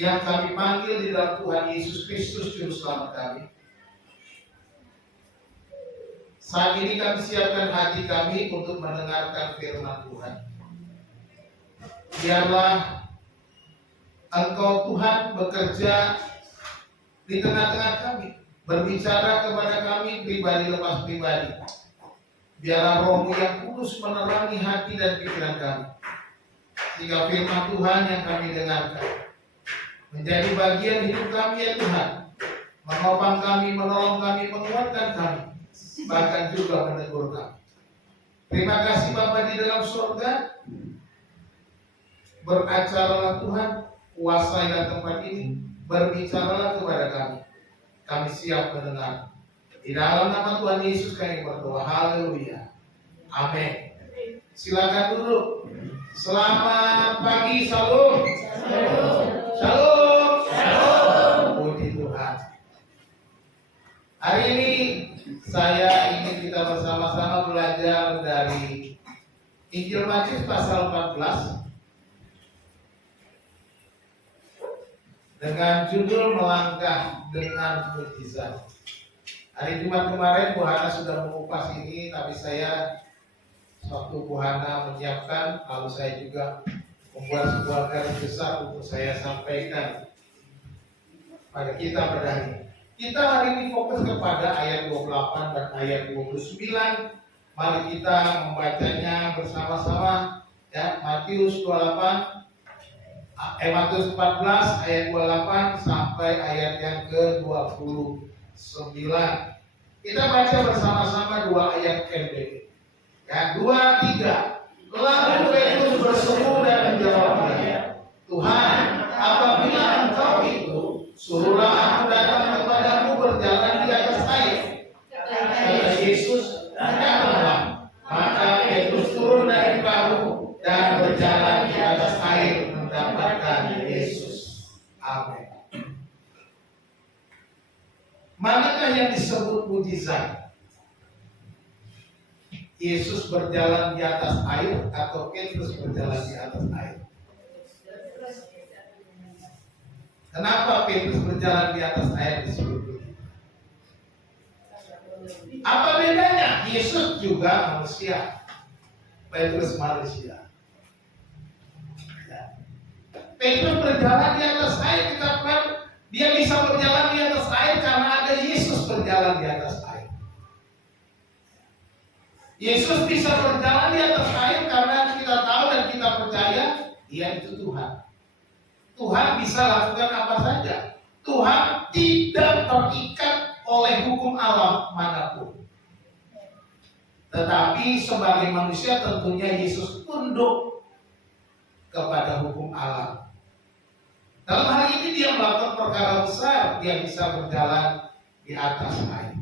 yang kami panggil di dalam Tuhan Yesus Kristus Juru Selamat kami. Saat ini kami siapkan hati kami untuk mendengarkan firman Tuhan. Biarlah Engkau Tuhan bekerja di tengah-tengah kami, berbicara kepada kami pribadi lepas pribadi. Biarlah Roh-Mu yang kudus menerangi hati dan pikiran kami, sehingga firman Tuhan yang kami dengarkan menjadi bagian hidup kami ya Tuhan, menopang kami, menolong kami, menguatkan kami, bahkan juga menegur kami. Terima kasih Bapa di dalam surga. Beracaralah Tuhan, kuasailah tempat ini, berbicaralah kepada kami. Kami siap mendengar. Di dalam nama Tuhan Yesus kami berdoa. Haleluya. Amin. Silakan duduk. Selamat pagi, salam. Shalom. Shalom. Puji Tuhan. Hari ini saya ingin kita bersama-sama belajar dari Injil Matius pasal 14 dengan judul melangkah dengan mukjizat. Hari Jumat kemarin Bu Hana sudah mengupas ini, tapi saya waktu Bu Hana menyiapkan, lalu saya juga membuat sebuah garis besar untuk saya sampaikan pada kita pada hari ini. Kita hari ini fokus kepada ayat 28 dan ayat 29. Mari kita membacanya bersama-sama ya. Matius 14 ayat 28 sampai ayat yang ke-29. Kita baca bersama-sama dua ayat pendek. Ya, 2, 3. Lalu Petrus berseru dan menjawabnya, Tuhan, apabila Engkau itu, suruhlah aku datang kepadamu berjalan di atas air. Kata Yesus, datanglah. Maka Petrus turun dari perahu dan berjalan di atas air mendapatkan Yesus. Amin. Manakah yang disebut mukjizat? Yesus berjalan di atas air atau Petrus berjalan di atas air? Kenapa Petrus berjalan di atas air disebut begitu? Apa bedanya? Yesus juga manusia, Petrus manusia. Petrus berjalan di atas air, dikatakan dia bisa berjalan di atas air karena ada Yesus berjalan di atas air. Yesus bisa berjalan di atas air karena kita tahu dan kita percaya Dia itu Tuhan. Tuhan bisa lakukan apa saja. Tuhan tidak terikat oleh hukum alam manapun. Tetapi sebagai manusia tentunya Yesus tunduk kepada hukum alam. Dalam hal ini Dia melakukan perkara besar, Dia bisa berjalan di atas air.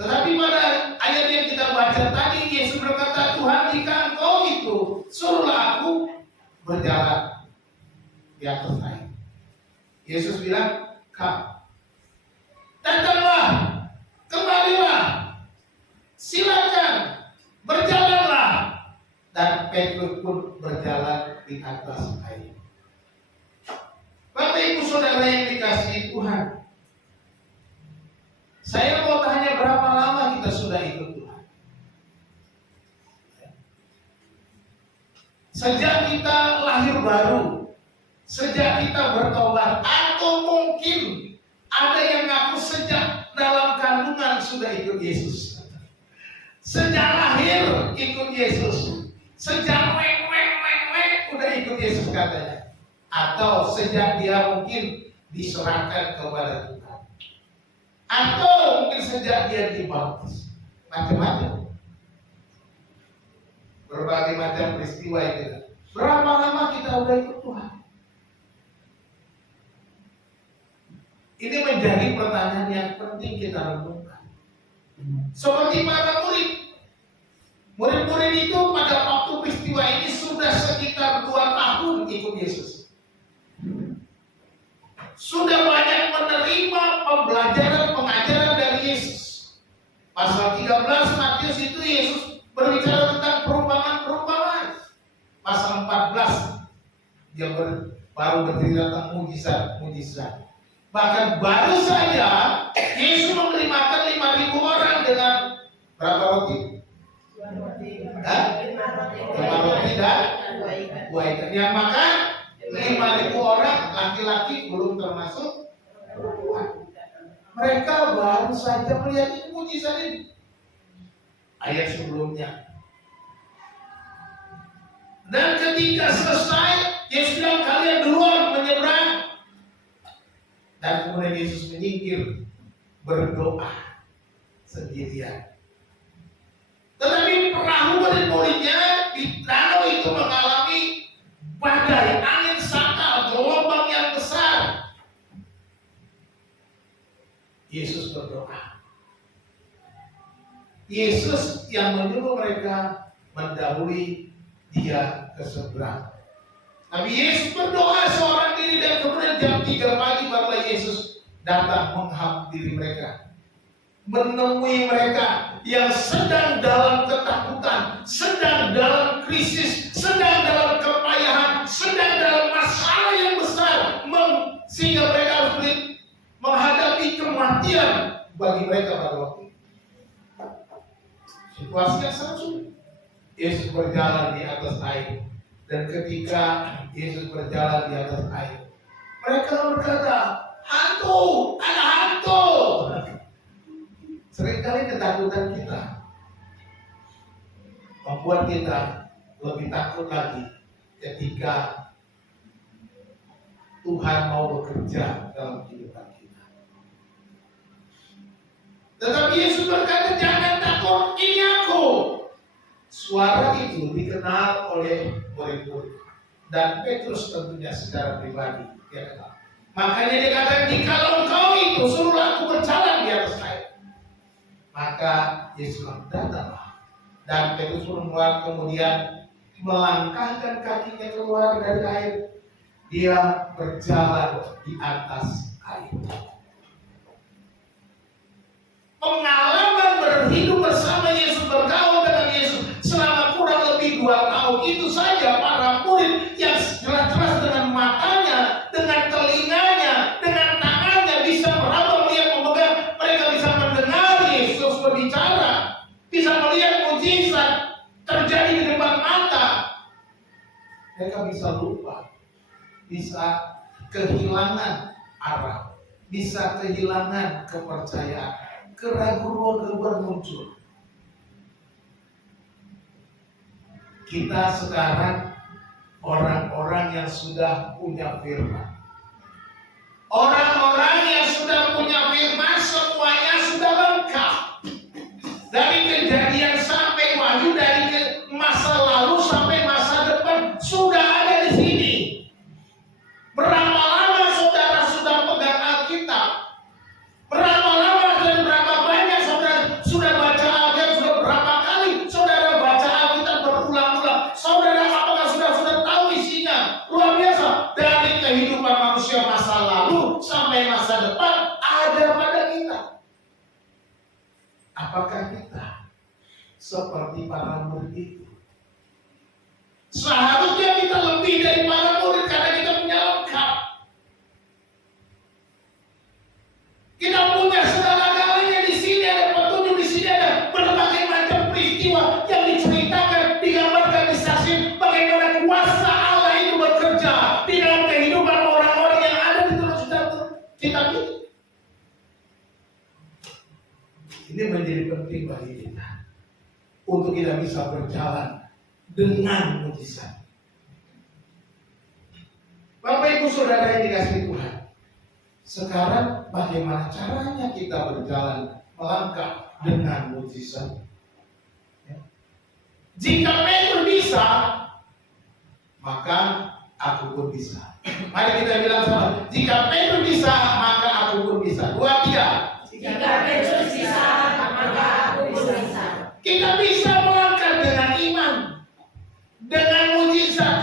Tetapi pada ayat yang kita baca tadi, Yesus berkata, Tuhan, jika Engkau itu, suruhlah aku berjalan di atas air. Yesus bilang, datanglah, kembalilah, silakan, berjalanlah. Dan Petrus pun berjalan di atas air. Bapak Ibu Saudara yang dikasihi Tuhan, saya mau tanya, berapa lama kita sudah ikut Tuhan? Sejak kita lahir baru, sejak kita bertobat, atau mungkin ada yang ngaku sejak dalam kandungan sudah ikut Yesus. Sejak lahir ikut Yesus, sejak udah ikut Yesus katanya. Atau sejak dia mungkin diserahkan kepada Tuhan. Atau mungkin sejak dia dibaptis. Macam-macam. Berbagai macam peristiwa itu. Berapa lama kita udah ikut Tuhan? Ini menjadi pertanyaan yang penting kita renungkan. Seperti para murid. Murid-murid itu pada waktu peristiwa ini sudah sekitar 2 tahun ikut Yesus. Sudah banyak menerima pembelajaran, pengajaran dari Yesus. Pasal 13 Matius itu Yesus berbicara tentang perumpamaan-perumpamaan. Pasal 14 dia baru bercerita tentang mujizat. Bahkan baru saja Yesus memberi makan 5.000 orang dengan berapa roti? 5 roti dan 2 ikan. Yang makan 5.000 orang laki-laki, belum termasuk perempuan. Mereka baru saja melihat mujizat ini. Ayat sebelumnya. Dan ketika selesai, Yesus bilang kalian duluan menyeberang. Dan kemudian Yesus menyingkir berdoa sendirian. Tetapi perahu murid-muridnya di danau itu mengalami badai, angin sakal, gelombang yang besar. Yesus berdoa. Yesus yang menyuruh mereka mendahului dia ke seberang. Nabi Yesus berdoa seorang diri dan kemudian jam 3 pagi barulah Yesus datang menghampiri mereka. Menemui mereka yang sedang dalam ketakutan, sedang dalam krisis, sedang dalam kepayahan, sedang dalam masalah yang besar, sehingga mereka harus menghadapi kematian bagi mereka pada waktu itu. Situasi yang sangat sulit. Yesus berjalan di atas air. Dan ketika Yesus berjalan di atas air, mereka berkata, hantu, ada hantu. Seringkali ketakutan kita membuat kita lebih takut lagi ketika Tuhan mau bekerja dalam kehidupan kita. Tetapi Yesus berkata, jangan takut, ini aku. Suara itu dikenal oleh murid-murid dan Petrus tentunya secara pribadi dia kenal. Makanya dia katakan, jikalau engkau itu suruhlah aku berjalan di atas air. Maka Yesus datanglah dan Petrus pun kemudian melangkahkan kakinya keluar dari air. Dia berjalan di atas air. Pengalaman berhidup bersama Yesus, bergaul dengan Yesus selama kurang lebih 2 tahun. Itu saja para murid yang jelas-jelas dengan matanya, dengan telinganya, dengan tangannya bisa meraba, melihat, memegang. Mereka bisa mendengar Yesus berbicara, bisa melihat mujizat terjadi di depan mata. Mereka bisa lupa, bisa kehilangan arah, bisa kehilangan kepercayaan, keraguan-keraguan muncul. Kita sekarang orang-orang yang sudah punya firman. Orang-orang yang sudah punya firman semuanya sudah lengkap. Dari Kejadian sampai Wahyu, dari masa lalu sampai masa depan sudah ada di sini. Berapa lama saudara sudah pegang Alkitab? Berapa lama dan berapa banyak saudara sudah baca Alkitab? Sudah berapa kali saudara baca Alkitab berulang-ulang? Saudara apakah sudah tahu isinya? Luar biasa. Dari kehidupan manusia masa lalu sampai masa depan ada pada kita. Apakah kita seperti para murid itu? Seharusnya kita lebih dari para murid karena kita punya lengkap. Kita punya segala-galanya di sini, ada petunjuk di sini, ada berbagai macam peristiwa yang diceritakan, digambarkan, disaksikan bagaimana kuasa Allah itu bekerja di dalam kehidupan orang-orang yang ada di dalam kitab ini. Ini menjadi penting bagi kita untuk kita bisa berjalan dengan mujizat. Bapak Ibu Saudara yang dikasihi Tuhan, sekarang bagaimana caranya kita berjalan melangkah dengan mujizat? Jika Petrus bisa, maka aku pun bisa. Mari kita bilang sama, jika Petrus bisa, maka aku pun bisa. 2, 3. Jika Petrus bisa, maka aku pun bisa. Kita bisa melangkah dengan iman, dengan mujizat.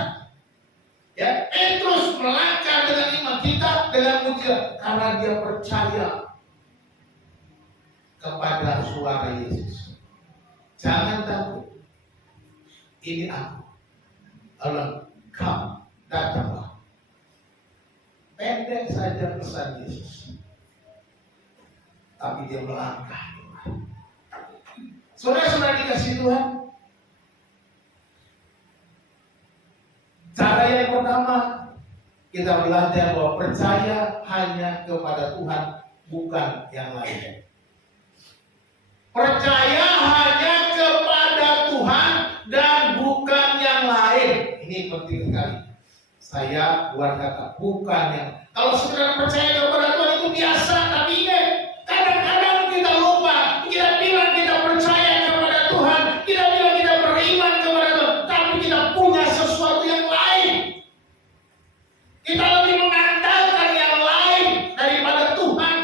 Ya, Petrus melangkah dengan iman, kita dengan mujizat karena dia percaya kepada suara Yesus. Jangan takut. Ini aku. Allah, come, datanglah. Pendek saja pesan Yesus, tapi dia melangkah. Saudara-saudara dikasih Tuhan, cara yang pertama kita belajar bahwa percaya hanya kepada Tuhan, bukan yang lain. Percaya hanya kepada Tuhan dan bukan yang lain. Ini penting sekali. Saya buat kata bukan yang. Kalau sekedar percaya kepada Tuhan itu biasa, tapi ingat, kadang-kadang kita lupa. Kita bilang kita percaya kepada Tuhan, kita bilang kita beriman kepada Tuhan, tapi kita punya sesuatu yang lain. Kita lebih mengandalkan yang lain daripada Tuhan.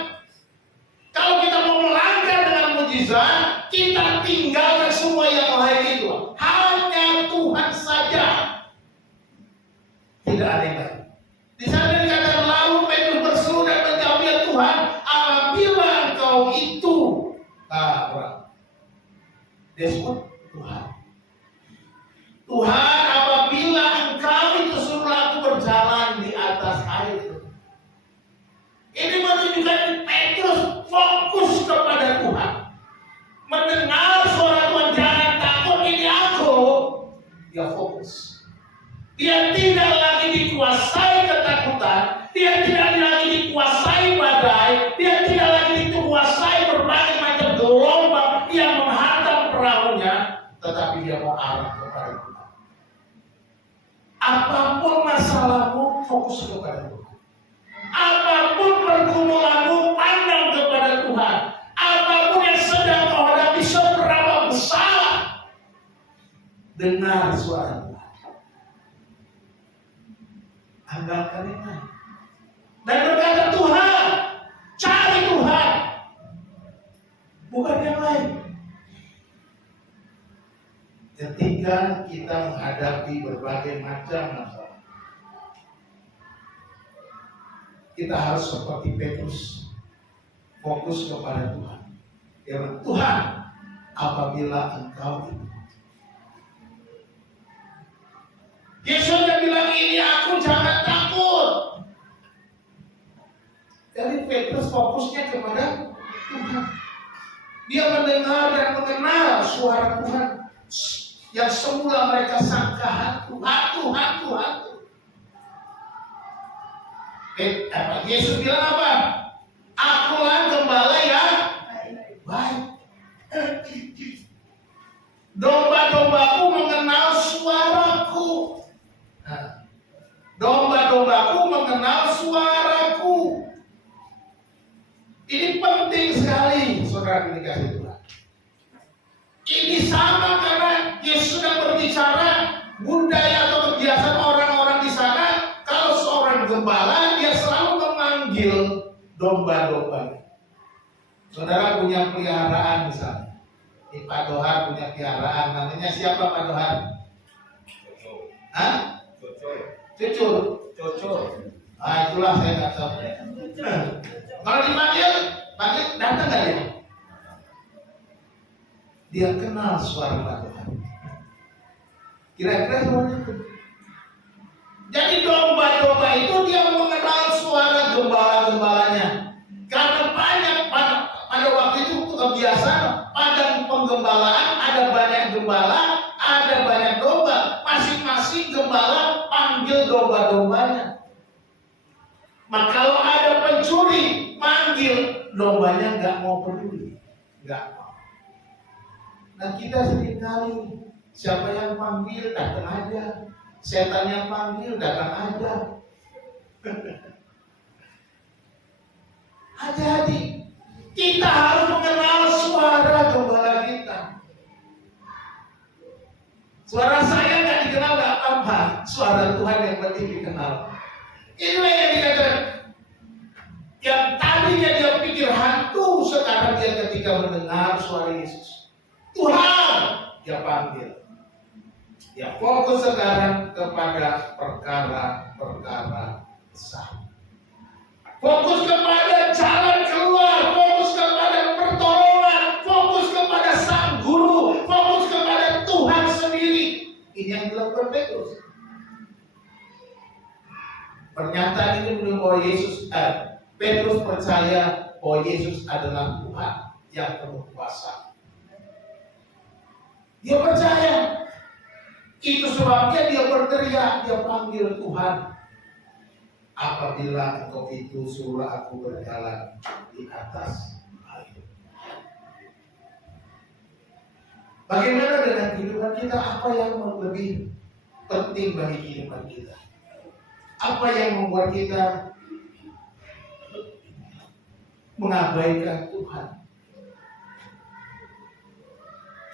Kalau kita mau melanggar dengan mujizat, kita tinggalkan semua yang lain itu. Hanya Tuhan saja. Tidak ada yang lain. Di sana dikatakan lalu Petrus berseru dan menjawab, ya Tuhan, apabila Engkau itu orang. Dia sebut Tuhan. Tuhan, apabila Engkau itu suruh aku berjalan di atas air. Ini menunjukkan Petrus fokus kepada Tuhan. Mendengar suara Tuhan, jangan takut, ini aku. Dia fokus. Dia tidak lagi dikuasai ketakutan, dia tidak lagi dikuasai badai, dia tidak lagi dikuasai berbagai macam gelombang yang menghantam perahunya, tetapi dia mau arah kepada Tuhan. Apapun masalahmu, fokus kepada Tuhan. Apapun pergumulanmu, pandang kepada Tuhan. Apapun yang sedang kau hadapi, seberapa besar, dengar suara Tuhan. Andalkan yang lain. Dan berkata Tuhan, cari Tuhan, bukan yang lain. Ketika kita menghadapi berbagai macam masalah, kita harus seperti Petrus, fokus kepada Tuhan. Dia bilang, Tuhan, apabila Engkau itu. Yesus bilang, ini aku, jangan takut. Jadi Petrus fokusnya kepada Tuhan. Dia mendengar dan mengenal suara Tuhan yang semula mereka sangka hantu. Yesus bilang apa? Akulah gembala yang baik. Domba-dombaku mengenal suaraku. Domba-dombaku mengenal suaraku. Ini penting sekali, saudara dikasih Tuhan. Ini sama karena Yesus sedang berbicara budaya atau kebiasaan orang-orang di sana. Kalau seorang gembala, dia selalu memanggil domba-dombanya. Saudara punya peliharaan misalnya. Pak Dohar punya peliharaan. Namanya siapa Pak Dohar? Hah? Cucur. Ah, itulah saya nggak tahu. Kalau dipanggil datang nggak dia? Dia kenal suara Pak Dohar. Kira-kira seperti itu. Jadi domba-domba itu dia mengenal suara gembala-gembalanya. Karena banyak pada waktu itu kebiasaan pada penggembalaan ada banyak gembala, ada banyak domba. Masing-masing gembala panggil domba-dombanya. Maka kalau ada pencuri manggil, dombanya nggak mau peduli, nggak mau. Nah kita seringkali siapa yang panggil datang aja, setan yang panggil datang aja. Hati-hati, kita harus mengenal suara gembala kita. Suara saya nggak dikenal nggak apa-apa, suara Tuhan yang penting dikenal. Inilah yang dikatakan, yang tadinya dia pikir hantu, sekarang dia ketika mendengar suara Yesus, Tuhan, dia panggil. Dia fokus sekarang kepada perkara-perkara besar. Fokus kepada jalan keluar, fokus kepada pertolongan, fokus kepada Sang Guru, fokus kepada Tuhan sendiri. Ini yang dilakukan Petrus. Pernyataan ini menunjukkan bahwa Petrus percaya bahwa Yesus adalah Tuhan yang penuh kuasa. Dia percaya. Itu sebabnya dia berteriak, dia panggil Tuhan. Apabila engkau itu suruh aku berjalan di atas air. Bagaimana dengan kehidupan kita? Apa yang lebih penting bagi kehidupan kita? Apa yang membuat kita mengabaikan Tuhan?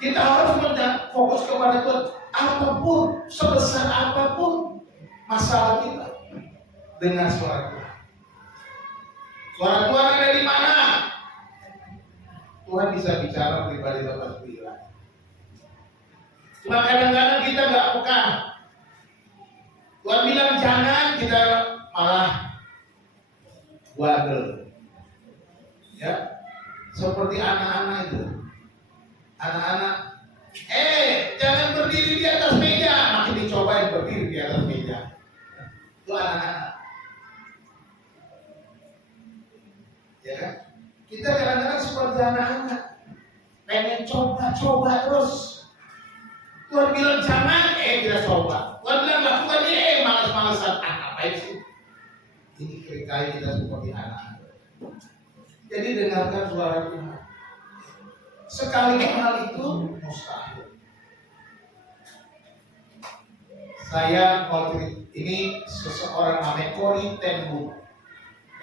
Kita harus fokus kepada Tuhan. Apapun, sebesar apapun masalah kita, dengan suara Tuhan. Suara Tuhan ada di mana? Tuhan bisa bicara pribadi lepas bilang. Cuma kadang-kadang kita nggak peka. Tuhan bilang jangan, kita malah wadel. Ya, seperti anak-anak itu. Anak-anak, jangan berdiri di atas meja. Makin dicobain berdiri di atas meja. Itu anak-anak. Ya kan? Kita kadang-kadang seperti anak-anak, pengen coba terus. Tuhan bilang jangan, kita coba. Tuhan bilang lakukan ini, malas-malasan. Ngapain sih? Ini seringkali kita seperti anak. Jadi dengarkan suara Tuhan. Sekali hal itu mustahil. Saya waktu ini seseorang namanya Corrie ten Boom.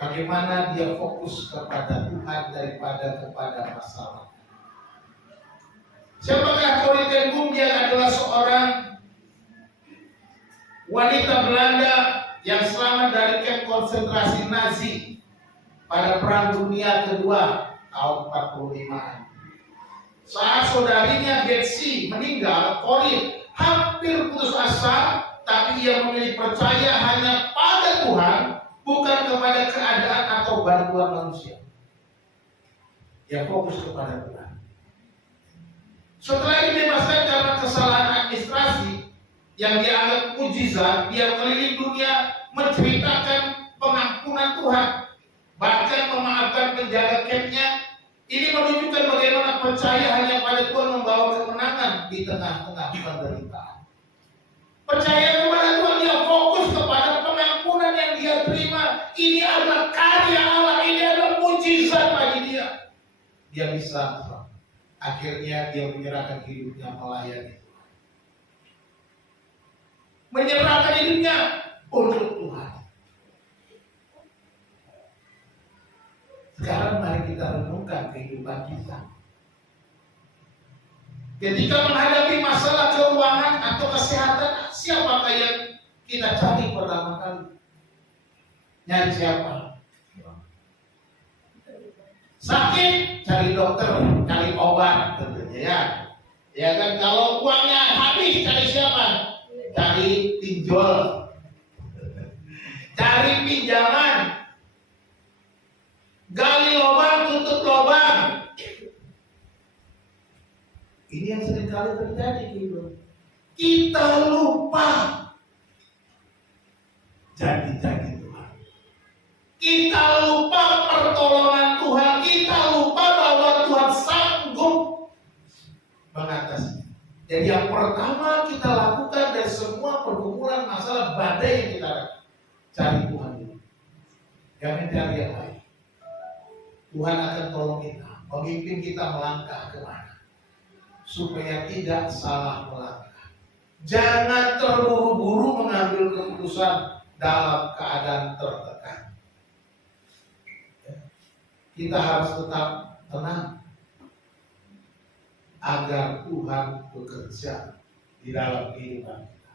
Bagaimana dia fokus kepada Tuhan daripada kepada masalah. Siapakah Corrie ten Boom? Dia adalah seorang wanita Belanda yang selamat dari kamp konsentrasi Nazi pada Perang Dunia Kedua tahun 45. Saat saudarinya Betsy meninggal, Corrie hampir putus asa, tapi ia memilih percaya hanya pada Tuhan, bukan kepada keadaan atau bantuan manusia. Dia fokus kepada Tuhan. Setelah dibebaskan karena kesalahan administrasi yang dianggap mukjizat, dia keliling dunia menceritakan pengampunan Tuhan, bahkan memaafkan penjaga kampnya. Ini menunjukkan bagaimana percaya hanya pada Tuhan membawa kemenangan di tengah-tengah penderitaan. Percaya kepada Tuhan, dia fokus kepada pengampunan yang dia terima. Ini adalah karya Allah, ini adalah mukjizat bagi dia. Dia bisa, akhirnya dia menyerahkan hidupnya melayani Tuhan. Menyerahkan hidupnya untuk Tuhan. Sekarang mari kita renungkan kehidupan kita. Ketika menghadapi masalah keuangan atau kesehatan, siapakah yang kita cari pertama kali? Nyari siapa? Sakit, cari dokter, cari obat tentunya ya. Ya kan, kalau uangnya habis, cari siapa? Cari pinjol, cari pinjaman. Gali lubang, tutup lubang. Ini yang sering kali terjadi gitu. Kita lupa janji-janji Tuhan. Kita lupa pertolongan Tuhan. Kita lupa bahwa Tuhan sanggup mengatasi. Jadi yang pertama kita lakukan dari semua pergumulan masalah badai yang kita cari Tuhan dulu. Jangan cari yang lain. Tuhan akan tolong kita, memimpin kita melangkah kemana, supaya tidak salah melangkah. Jangan terburu-buru mengambil keputusan dalam keadaan tertekan. Kita harus tetap tenang agar Tuhan bekerja di dalam kehidupan kita.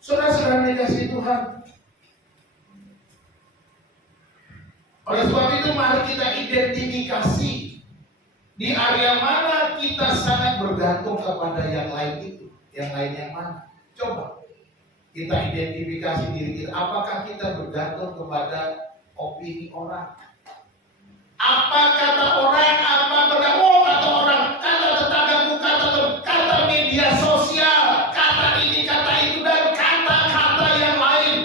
Saudara-saudara dikasihi Tuhan, oleh sebab itu mari kita identifikasi di area mana kita sangat bergantung kepada yang lain itu. Yang lain yang mana? Coba kita identifikasi diri kita. Apakah kita bergantung kepada opini orang? Apa kata orang? Apa kata orang? Kata tetanggaku, kata media sosial, kata ini, kata itu, dan kata-kata yang lain.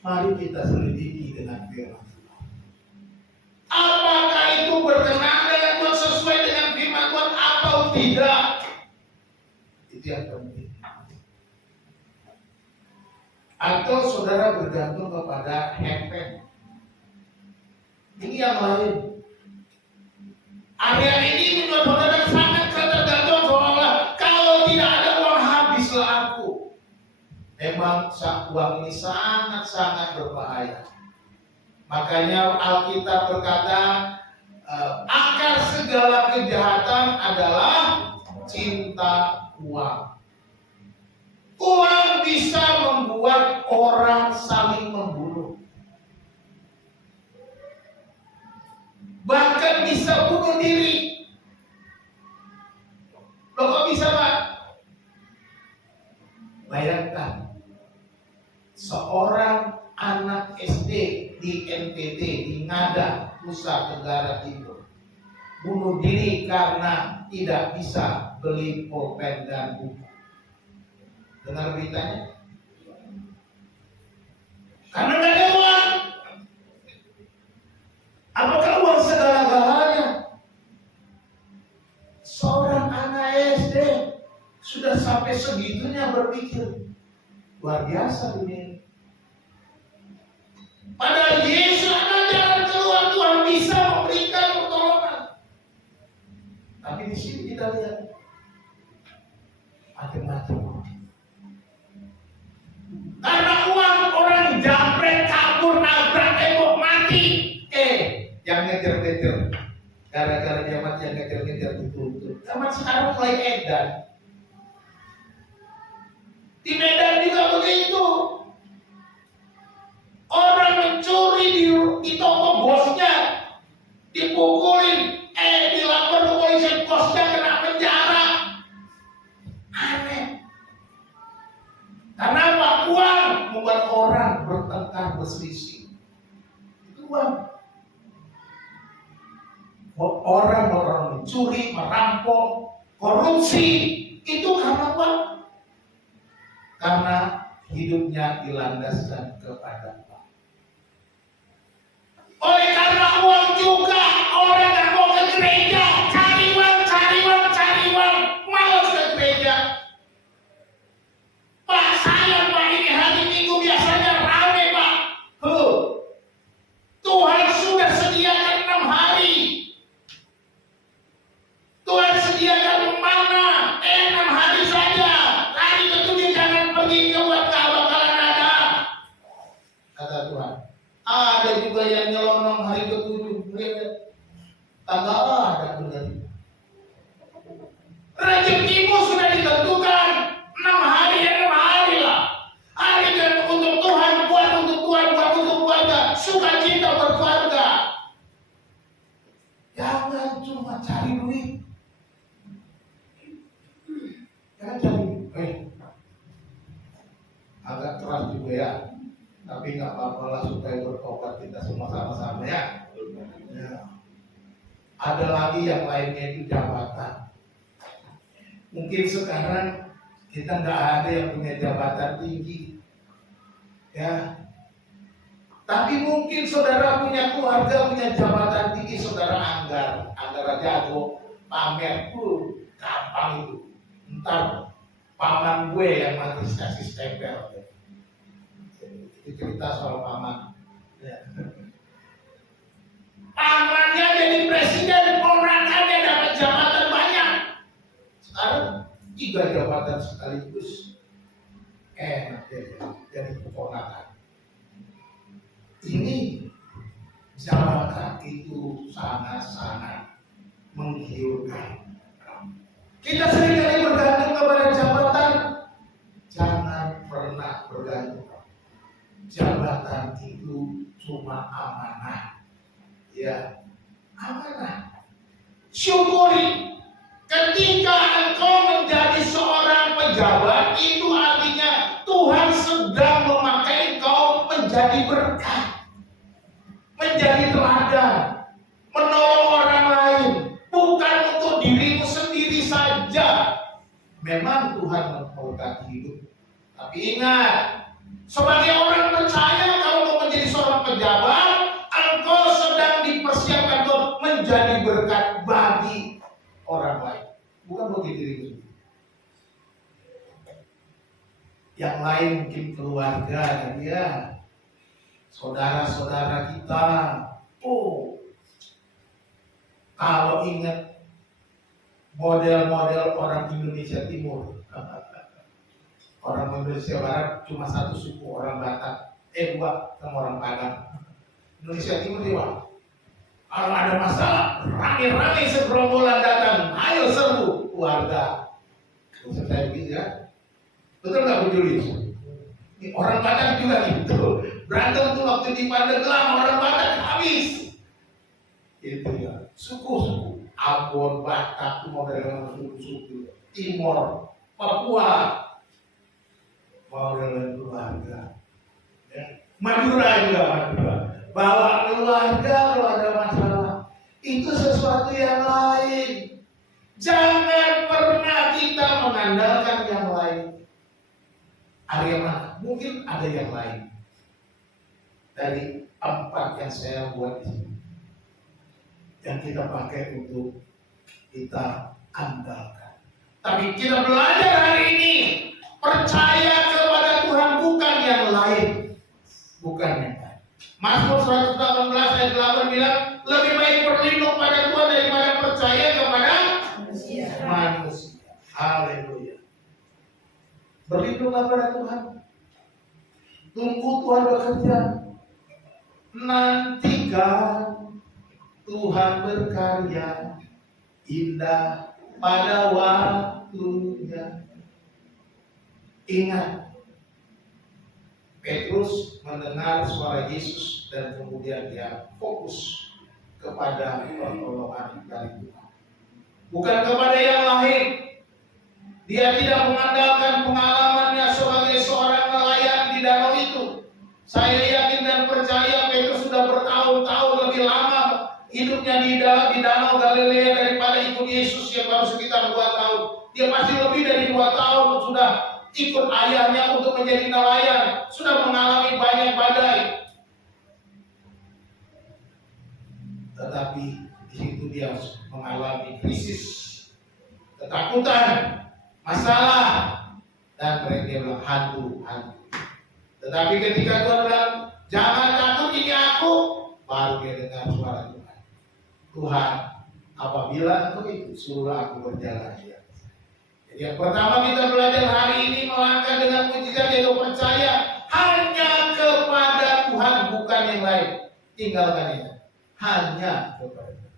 Mari kita selidiki dengan firman Tuhan. Apakah itu berkenan dengan Tuhan, sesuai dengan firman Tuhan atau tidak? Itu yang penting. Atau saudara bergantung kepada handphone. Ini yang lain. Area ini menurut saudara sangat tergantung seolah kalau tidak ada uang habislah aku. Memang uang ini sangat-sangat berbahaya. Makanya Alkitab berkata akar segala kejahatan adalah cinta uang. Uang bisa membuat orang saling membunuh. Bahkan bisa bunuh diri. Loh kok bisa, Pak? Bayangkan seorang anak SD di NTT, di Ngada, Nusa Tenggara Timur, bunuh diri karena tidak bisa beli pulpen dan buku. Dengar beritanya? Karena nggak ada uang. Apakah uang segala-galanya? Seorang anak SD sudah sampai segitunya berpikir. Luar biasa dunia ini. Padahal Yesus ada jalan keluar, Tuhan bisa memberikan pertolongan. Tapi di sini kita lihat macam-macam. Karena uang orang jambret, kabur, nabrak, tembok, mati. Yang ngejar-ngejar. Gara-gara dia mati yang ngejar-ngejar dituntut. Zaman sekarang mulai edan. Di Medan juga begitu. Orang mencuri di toko bosnya, dipukulin, dilapor ke polisi, bosnya kena penjara. Aneh. Karena apa? Uang membuat orang bertengkar, berselisih. Itu uang. Orang mencuri, merampok, korupsi, itu karena uang. Karena hidupnya dilandaskan kepada uang. Oleh karena uang juga orang yang mau ke gereja, cari uang, malas ke gereja. Pak, saya Pak ini hari Minggu biasanya rame Pak. Tuhan sudah sediakan 6 hari. Tuhan sediakan mana? 6 hari saja. Hari ke-7 jangan pergi keluar, bakalan ada. Kata Tuhan. Ada juga yang nyelonong hari ke-7. Tanggal ada benar. Rezekimu sudah ditentukan. 6 hari ya 6 hari lah. Hari untuk Tuhan, buat untuk Tuhan, buat untuk keluarga. Sukacita berkeluarga. Jangan cuma cari duit. Jangan cari agak keras juga ya. Tapi nggak apa-apa lah supaya bertobat kita semua sama-sama ya. Ada lagi yang lainnya itu jabatan. Mungkin sekarang kita nggak ada yang punya jabatan tinggi, ya. Tapi mungkin saudara punya keluarga punya jabatan tinggi, saudara anggar jago, pamer, gampang itu. Ntar paman gue yang mati kasih stempel. Itu cerita soal paman. Ya. Pamannya jadi presiden, ponakannya dapat jabatan banyak. Sekarang 3 jabatan sekaligus. Enak jadi keponakan. Ini jabatan itu sangat-sangat menggiurkan. Kita seringkali bergantung kepada jabatan. Jangan pernah bergantung. Jabatan itu cuma amanah. Ya, amanah. Syukuri. Ketika engkau menjadi seorang pejabat, itu artinya Tuhan sedang memakai engkau menjadi berkat, menjadi teladan, menolong orang lain, bukan untuk dirimu sendiri saja. Memang Tuhan memberkati hidup, tapi ingat, sebagai orang percaya, kalau pejabat, engkau sedang dipersiapkan untuk menjadi berkat bagi orang lain, bukan bagi diri sendiri. Yang lain mungkin keluarga dan ya saudara-saudara kita. Oh, kalau ingat model-model orang Indonesia Timur, orang Indonesia Barat cuma satu suku, orang Batak, dua sama orang Padang. Indonesia Timur dia, kalau ada masalah, rame-rame segerombolan datang, ayo serbu keluarga. Maksud saya begitu ya. Betul nggak Bu Julius? Orang Batak juga gitu. Berantem tuh waktu di Pandeglang, orang Batak habis. Itu ya. Suku-suku. Ambon, Batak, itu model suku-suku. Timor, Papua, model keluarga. Ya. Madura juga Madura. Bawa keluarga kalau ada masalah. Itu sesuatu yang lain. Jangan pernah kita mengandalkan yang lain. Ada yang mana? Mungkin ada yang lain. Dari 4 yang saya buat di sini, yang kita pakai untuk kita andalkan. Tapi kita belajar hari ini percaya kepada Tuhan, bukan yang lain, bukan yang lain. Mazmur 118 ayat 8 bilang, lebih baik berlindung pada Tuhan daripada percaya kepada manusia. Haleluya. Berlindunglah pada Tuhan. Tunggu Tuhan bekerja. Nantikan Tuhan berkarya indah pada waktunya. Ingat, Petrus mendengar suara Yesus dan kemudian dia fokus kepada pertolongan dari Tuhan, bukan kepada yang lain. Dia tidak mengandalkan pengalamannya sebagai seorang nelayan di danau itu. Saya yakin dan percaya Petrus sudah bertahun-tahun lebih lama hidupnya di danau Galilea daripada ikut Yesus yang baru sekitar 2 tahun. Dia pasti lebih dari 2 tahun sudah ikut ayahnya untuk menjadi nelayan, sudah mengalami banyak badai. Tetapi di situ dia mengalami krisis, ketakutan, masalah, dan mereka bilang hantu. Tetapi ketika Tuhan bilang jangan takut, ini aku, baru dia dengar suara Tuhan. Tuhan, apabila engkau itu, suruhlah aku berjalan. Jadi yang pertama kita belajar hari ini melangkah dengan mujizat, yaitu percaya hanya kepada Tuhan, bukan yang lain. Tinggalkan ini, hanya kepada Tuhan.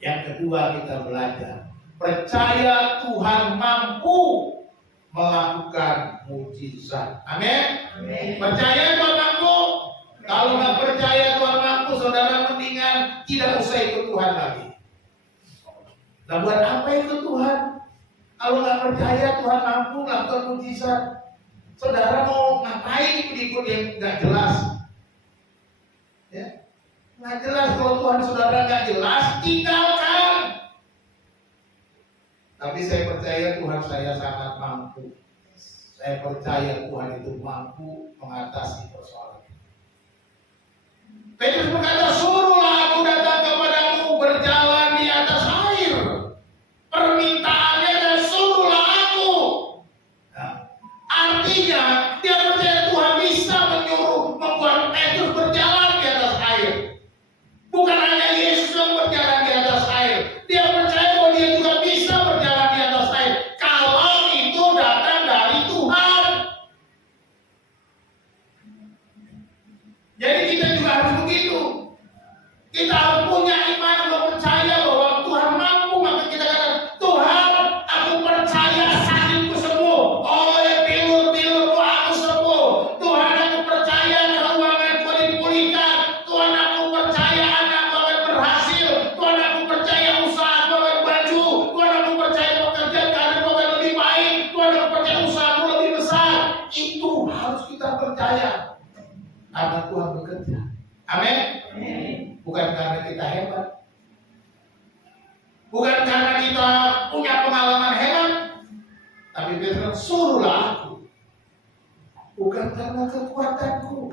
Yang kedua kita belajar percaya Tuhan mampu melakukan mujizat. Amin. Percaya Tuhan mampu. Kalau nggak percaya Tuhan mampu, saudara mendingan tidak usah ikut Tuhan lagi. Nah, buat apa ikut Tuhan? Kalau nggak percaya Tuhan mampu melakukan mujizat, saudara mau ngapain ikut yang nggak jelas? Ya, nggak jelas. Kalau Tuhan saudara nggak jelas, tinggalkan. Tapi saya percaya Tuhan saya sangat mampu. Saya percaya Tuhan itu mampu mengatasi persoalan. Petrus berkata, suruhlah aku datang kepadamu berjalan di atas air. Permintaannya dan suruhlah aku. Nah, artinya dia percaya Tuhan bisa menyuruh, membuat Petrus berjalan di atas air. Bukan hanya Yesus yang berjalan di atas air. Dia percaya bahwa dia juga bisa berjalan di atas air kalau itu datang dari Tuhan. Jadi kita juga harus begitu. Kita harus punya iman dan percaya bahwa Tuhan mampu. Maka kita katakan, Tuhan, aku percaya sakitku sembuh. Oleh pilur-pilurmu aku sembuh. Tuhan, aku percaya keuanganku dipulihkan. Tuhan, aku percaya anakku akan berhasil. Tuhan, aku percaya usahaku akan maju. Tuhan, aku percaya pekerjaan karirku akan lebih baik. Tuhan, aku percaya usahaku lebih besar. Itu harus kita percaya. Karena Tuhan bekerja. Amin. Bukan karena kita hebat, bukan karena kita punya pengalaman hebat, tapi Petrus, suruhlah aku. Bukan karena kekuatanku,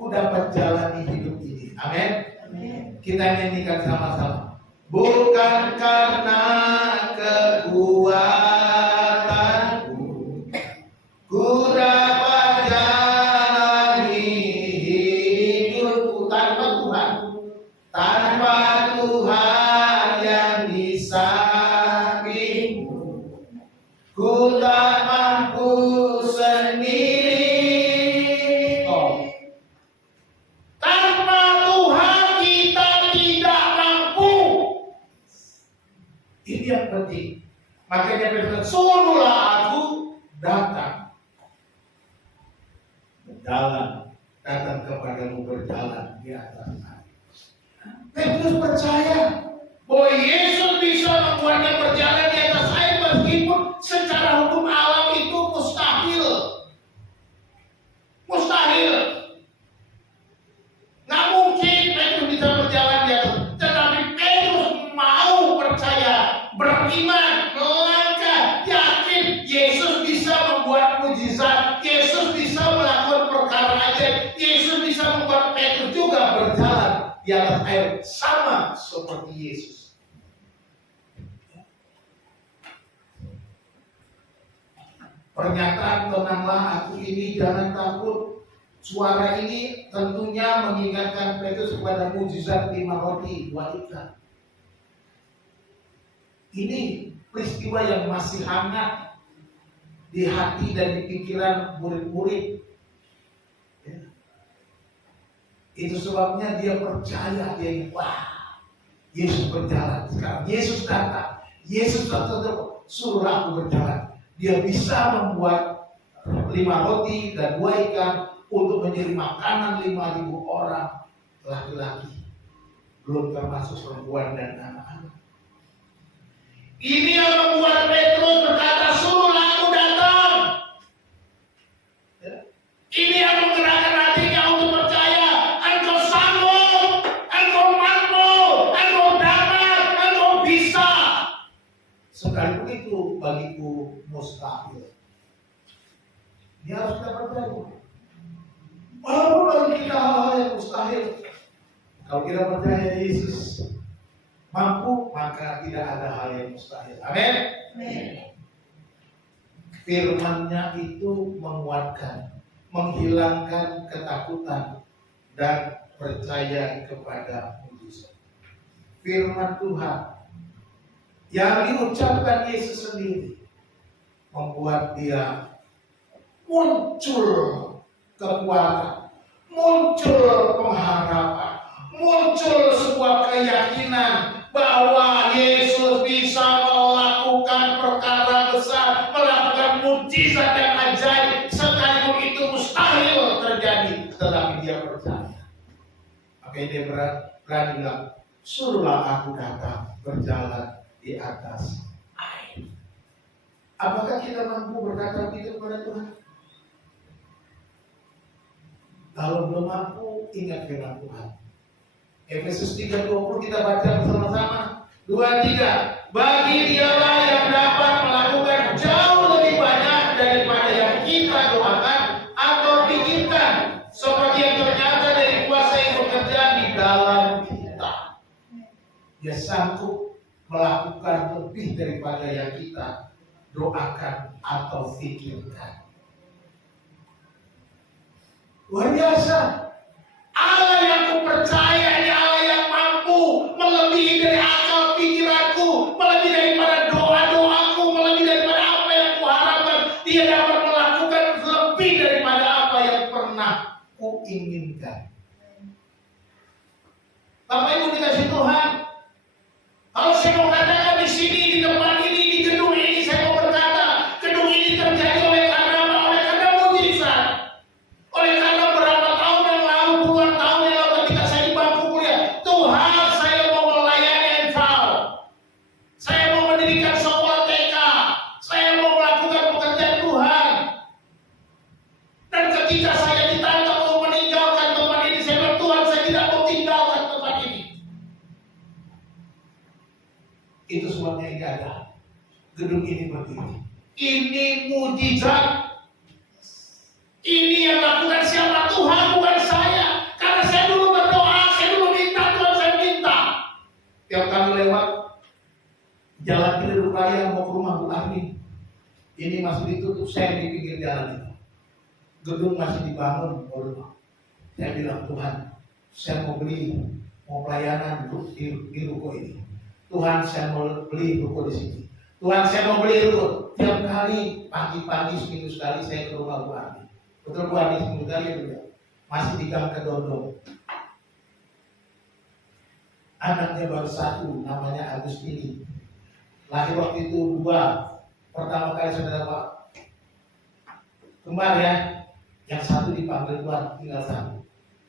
ku dapat jalani hidup ini. Amin. Amin. Kita nyanyikan sama-sama. Bukan karena kekuatanku ku dapat jalani hidupku tanpa Tuhan. Tanpa Tuhan yang di sampingku, ku tak mampu sendiri. Oh. Tanpa Tuhan kita tidak mampu. Ini yang penting. Makanya Petrus, suruhlah aku datang. Berjalan, datang kepadamu berjalan di atas air. Petrus percaya bahwa Yesus bisa membuatnya berjalan di atas air meskipun secara hukum alam itu mustahil. Mustahil. Nggak mungkin Petrus bisa berjalan di atas. Tetapi Petrus mau percaya, beriman, melangkah, yakin Yesus bisa membuat mujizat. Yesus bisa melakukan perkara ajaib. Yesus bisa membuat Petrus juga berjalan di atas air sama seperti Yesus. Pernyataan tenanglah aku ini, jangan takut. Suara ini tentunya mengingatkan Petrus kepada mujizat 5 roti 2 ikan. Ini peristiwa yang masih hangat di hati dan di pikiran murid-murid. Itu sebabnya dia percaya, dia ingin, wah, Yesus berjalan sekarang. Yesus datang. Yesus datang, suruh aku berjalan. Dia bisa membuat 5 roti dan 2 ikan untuk menjadi makanan 5.000 orang laki-laki, belum termasuk perempuan dan anak-anak. Ini yang membuat Petrus berkata, suruhlah aku datang. Ini yang menggerakkan hatinya untuk percaya. Engkau sanggup, engkau mampu, engkau dapat, engkau bisa. Sekalipun itu bagiku mustahil. Ini harus kita percaya. Walaupun bagi kita hal-hal yang mustahil, kalau kita percaya Yesus mampu, maka tidak ada hal yang mustahil. Amin. Firman-Nya itu menguatkan, menghilangkan ketakutan dan percaya kepada mujizat. Firman Tuhan yang diucapkan Yesus sendiri membuat dia muncul kekuatan, muncul pengharapan, muncul sebuah keyakinan bahwa Yesus bisa melakukan perkara besar, melakukan mujizat yang ajaib, sekalipun itu mustahil terjadi, tetapi dia percaya. Makanya dia berani bilang, suruhlah aku datang berjalan di atas air. Apakah kita mampu berkata begitu kepada Tuhan? Kalau belum mampu, ingat firman Tuhan. Efesus 3:20 kita baca bersama-sama. 2-3. Bagi Dialah yang dapat melakukan jauh lebih banyak daripada yang kita doakan atau pikirkan, seperti yang ternyata dari kuasa yang bekerja di dalam kita. Dia sanggup melakukan lebih daripada yang kita doakan atau pikirkan. Luar biasa. Allah yang kupercaya, ini Allah yang mampu melebihi dari akal pikiranku, melebihi daripada doa-doaku, melebihi daripada apa yang kuharapkan. Dia dapat melakukan lebih daripada apa yang pernah kuinginkan. Bapak Ibu dikasih Tuhan, kalau saya mau katakan di sini, di tempat ini, di gedung ini, saya mau berkata, gedung ini terjadi oleh karena apa? Oleh karena mujizat. Oleh karena berapa tahun yang lalu, puluhan tahun yang lalu ketika saya di bangku kuliah, Tuhan, saya mau melayani Engkau. Saya mau mendirikan sekolah TK. Saya mau melakukan pekerjaan Tuhan. Dan ketika saya ditantang mau meninggalkan tempat ini, saya bilang, Tuhan, saya tidak mau tinggalkan tempat ini. Itu sebabnya ini ada. Gedung ini berdiri. Ini mujizat. Ini yang lakukan siapa? Tuhan, bukan saya. Tiap kali lewat jalan Ciledug Raya mau ke rumah Bu Arni, ini masih ditutup, saya di pinggir jalan itu. Gedung masih dibangun, baru saya bilang, Tuhan, saya mau pelayanan di ruko ini. Tuhan, saya mau beli ruko di sini. Tuhan, saya mau beli ruko. Tiap kali pagi-pagi seminggu sekali saya ke rumah Bu Arni. Betul Bu Arni, seminggu kali ya juga. Masih di Gang Kedondong. Anaknya baru satu, namanya Agustini. Lahir waktu itu 2. Pertama kali saudara Pak kembar ya, yang satu dipanggil Tuhan, tinggal 1.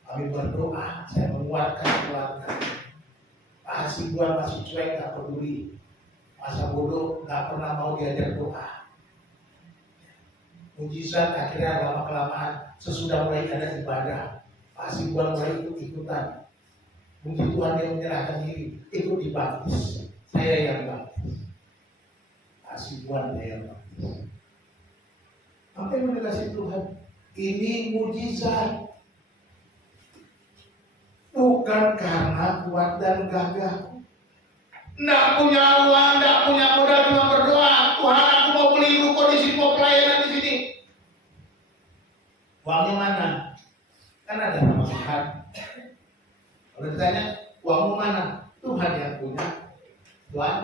Kami berdoa, saya menguatkan keluarga. Pak Hasibuan masih cuek, gak peduli. Masa bodoh, gak pernah mau diajar doa. Mujizat akhirnya lama-kelamaan, sesudah mulai ada ibadah, Pak Hasibuan mulai ikut-ikutan. Mungkin Tuhan yang menyerahkan diri, ikut dibaptis. Saya yang baptis. Pak Hasibuan saya yang baptis. Apa yang dikasih Tuhan? Ini mujizat. Bukan karena kuat dan gagah. Nggak punya uang, nggak punya modal, cuma berdoa. Tuhan, aku mau beli ruko di sini, mau pelayanan di sini. Uangnya mana? Kan ada sama Tuhan. Kalau ditanya, uangmu mana? Tuhan yang punya. Tuhan.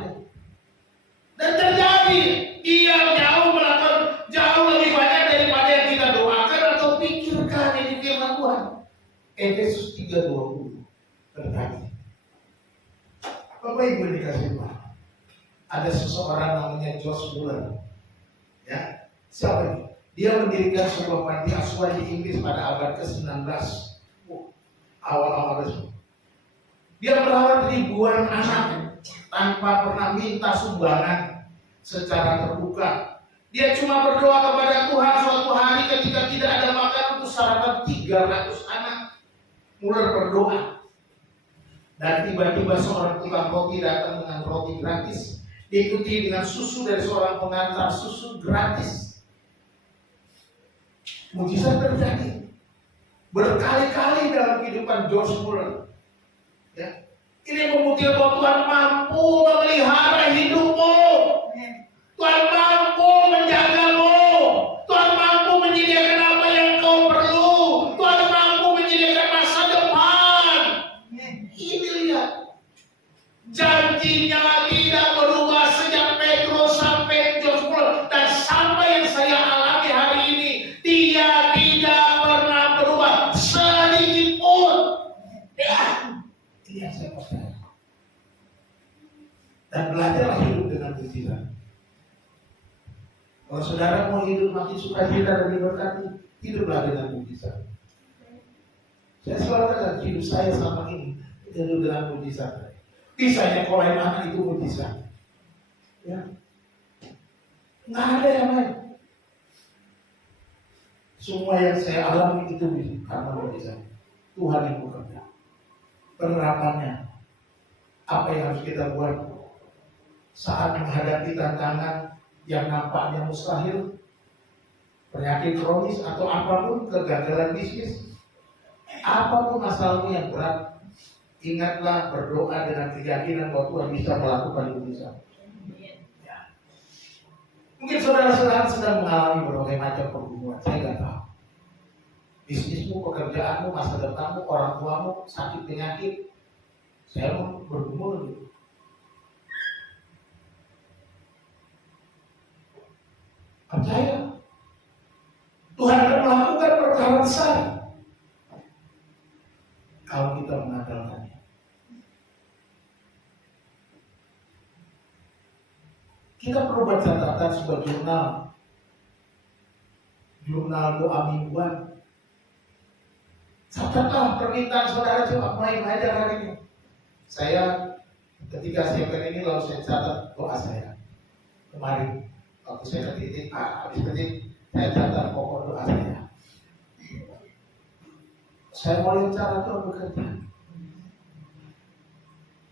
Dan terjadi, dia jauh melakukan jauh lebih banyak daripada yang kita doakan atau pikirkan. Ini firman Tuhan. Efesus 3:20 terjadi. Bapak Ibu dikasih Tuhan, ada seseorang namanya Josh Muller. Ya, siapa ini? Dia mendirikan sebuah panti asuhan di Inggris pada abad ke-19. Awal-awal itu. Dia merawat ribuan anak tanpa pernah minta sumbangan secara terbuka. Dia cuma berdoa kepada Tuhan. Suatu hari ketika tidak ada makan untuk sarapan 300 anak, Muller berdoa. Dan tiba-tiba seorang tukang roti datang dengan roti gratis, diikuti dengan susu dari seorang pengantar susu gratis. Mujizat terjadi berkali-kali dalam kehidupan George Muller. Ya. Ini membuktikan bahwa Tuhan mampu memelihara hidupmu. Tuhan mampu menjagamu. Tuhan mampu menyediakan apa yang kau perlu. Tuhan mampu menyediakan masa depan. Ini lihat, janjinya tidak berubah sejak Petrus sampai George Muller dan sampai yang saya alami hari ini. Dia tidak pernah berubah sedikit pun. Ini yang saya percaya. Dan belajarlah hidup dengan mujizat. Kalau saudara mau hidup makin sukacita dan diberkati, hiduplah dengan mujizat. Saya selalu katakan hidup saya selama ini hidup dengan mujizat. Bisanya kalau yang anak itu mujizat. Ya, nggak ada yang lain. Semua yang saya alami itu karena mujizat. Tuhan yang bekerja. Penerapannya, apa yang harus kita buat saat menghadapi tantangan yang nampaknya mustahil, penyakit kronis atau apapun, kegagalan bisnis, apapun masalahmu yang berat, ingatlah berdoa dengan keyakinan bahwa Tuhan bisa melakukan mujizat. Ya. Mungkin saudara-saudara sedang mengalami berbagai macam pergumulan, saya nggak tahu. Bisnismu, pekerjaanmu, masa depanmu, orang tuamu sakit penyakit, saya mau bergumul gitu. Percaya Tuhan akan melakukan perkara besar kalau kita mengandalkannya. Kita perlu buat catatan sebuah jurnal doa mingguan. Catatlah permintaan saudara, coba mulai belajar hari ini. Saya ketika siapkan ini lalu saya catat doa saya kemarin. Waktu saya ketik, habis ketik, saya catat pokok doa saya. Saya mau lihat cara Tuhan bekerja.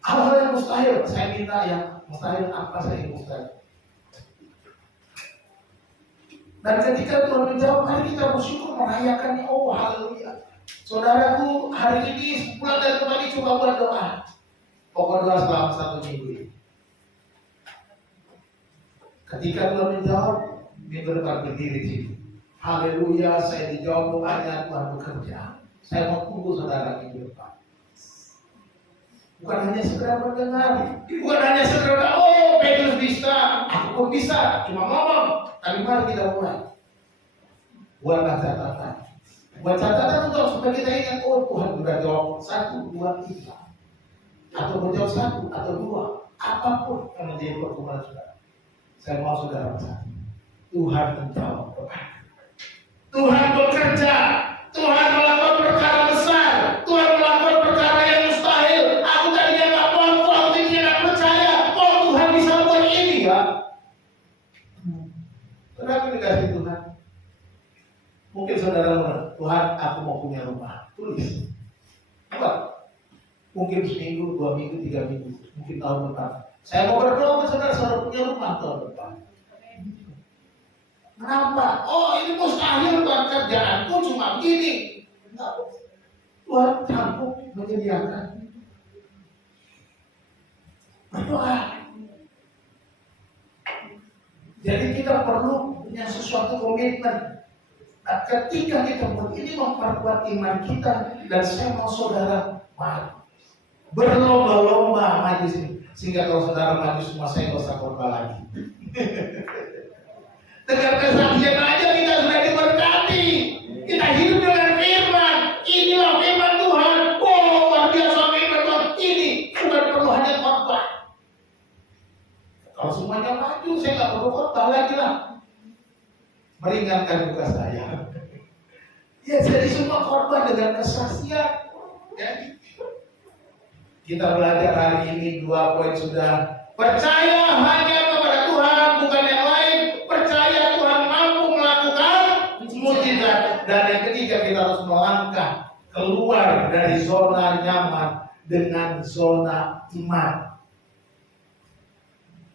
Hal-hal yang mustahil, saya minta yang mustahil, apa saya yang mustahil. Dan ketika Tuhan menjawab, mari kita bersyukur merayakannya. Oh, haleluya. Saudaraku, hari ini pulang dari kembali coba buat doa. Pokok doa selama 1 minggu ini. Ketika Tuhan menjawab, minggu depan berdiri di sini. Haleluya, saya dijawab doanya, Tuhan bekerja. Saya mau tunggu saudara minggu depan. Bukan hanya sekedar mendengar, bukan hanya sekedar oh Petrus bisa, aku pun bisa, cuma ngomong. Tapi mari kita mulai. Buatlah catatan. Buat catatan untuk supaya kita ingat, oh Tuhan sudah jawab 1, 2, 3. Atau menjawab 1 atau 2. Apapun yang menjadi pergumulan saudara. Saya mau saudara bersatu. Tuhan menjawab doa. Tuhan bekerja. Tuhan melakukan perkara besar. Tuhan melakukan perkara yang mustahil. Aku tadinya nggak mampu, aku tadinya nggak percaya. Oh Tuhan bisa buat ini ya. Kenapa dikasih Tuhan? Mungkin saudara bilang, Tuhan aku mau punya rumah. Tulis. Apa? Mungkin seminggu, 2 minggu, 3 minggu. Mungkin tahun depan. Saya mau berdoa saudara punya rumah tahun depan. Kenapa? Oh ini mustahil buat kerjaanku cuma begini. Enggak. Tuhan sanggup menyediakan. Berdoa. Jadi kita perlu punya sesuatu komitmen. Nah, ketika kita buat ini memperkuat iman kita, dan saya mau saudara maju, berlomba-lomba maju sini, sehingga kalau saudara maju semua saya nggak usah khotbah lagi. Dengan kesaksian aja kita sudah diberkati. Kita hidup dengan firman. Inilah firman Tuhan. Oh, luar biasa firman Tuhan. Ini bukan perlu hanya khotbah. Kalau semuanya maju, saya nggak perlu khotbah lagi lah. Meringankan tugas saya. Ya, jadi semua khotbah dengan kesaksian. Ya. Kita belajar hari ini 2 poin sudah. Percaya hanya kepada Tuhan, bukan yang lain. Percaya Tuhan mampu melakukan mujizat. Dan yang ketiga, kita harus melangkah keluar dari zona nyaman dengan zona iman.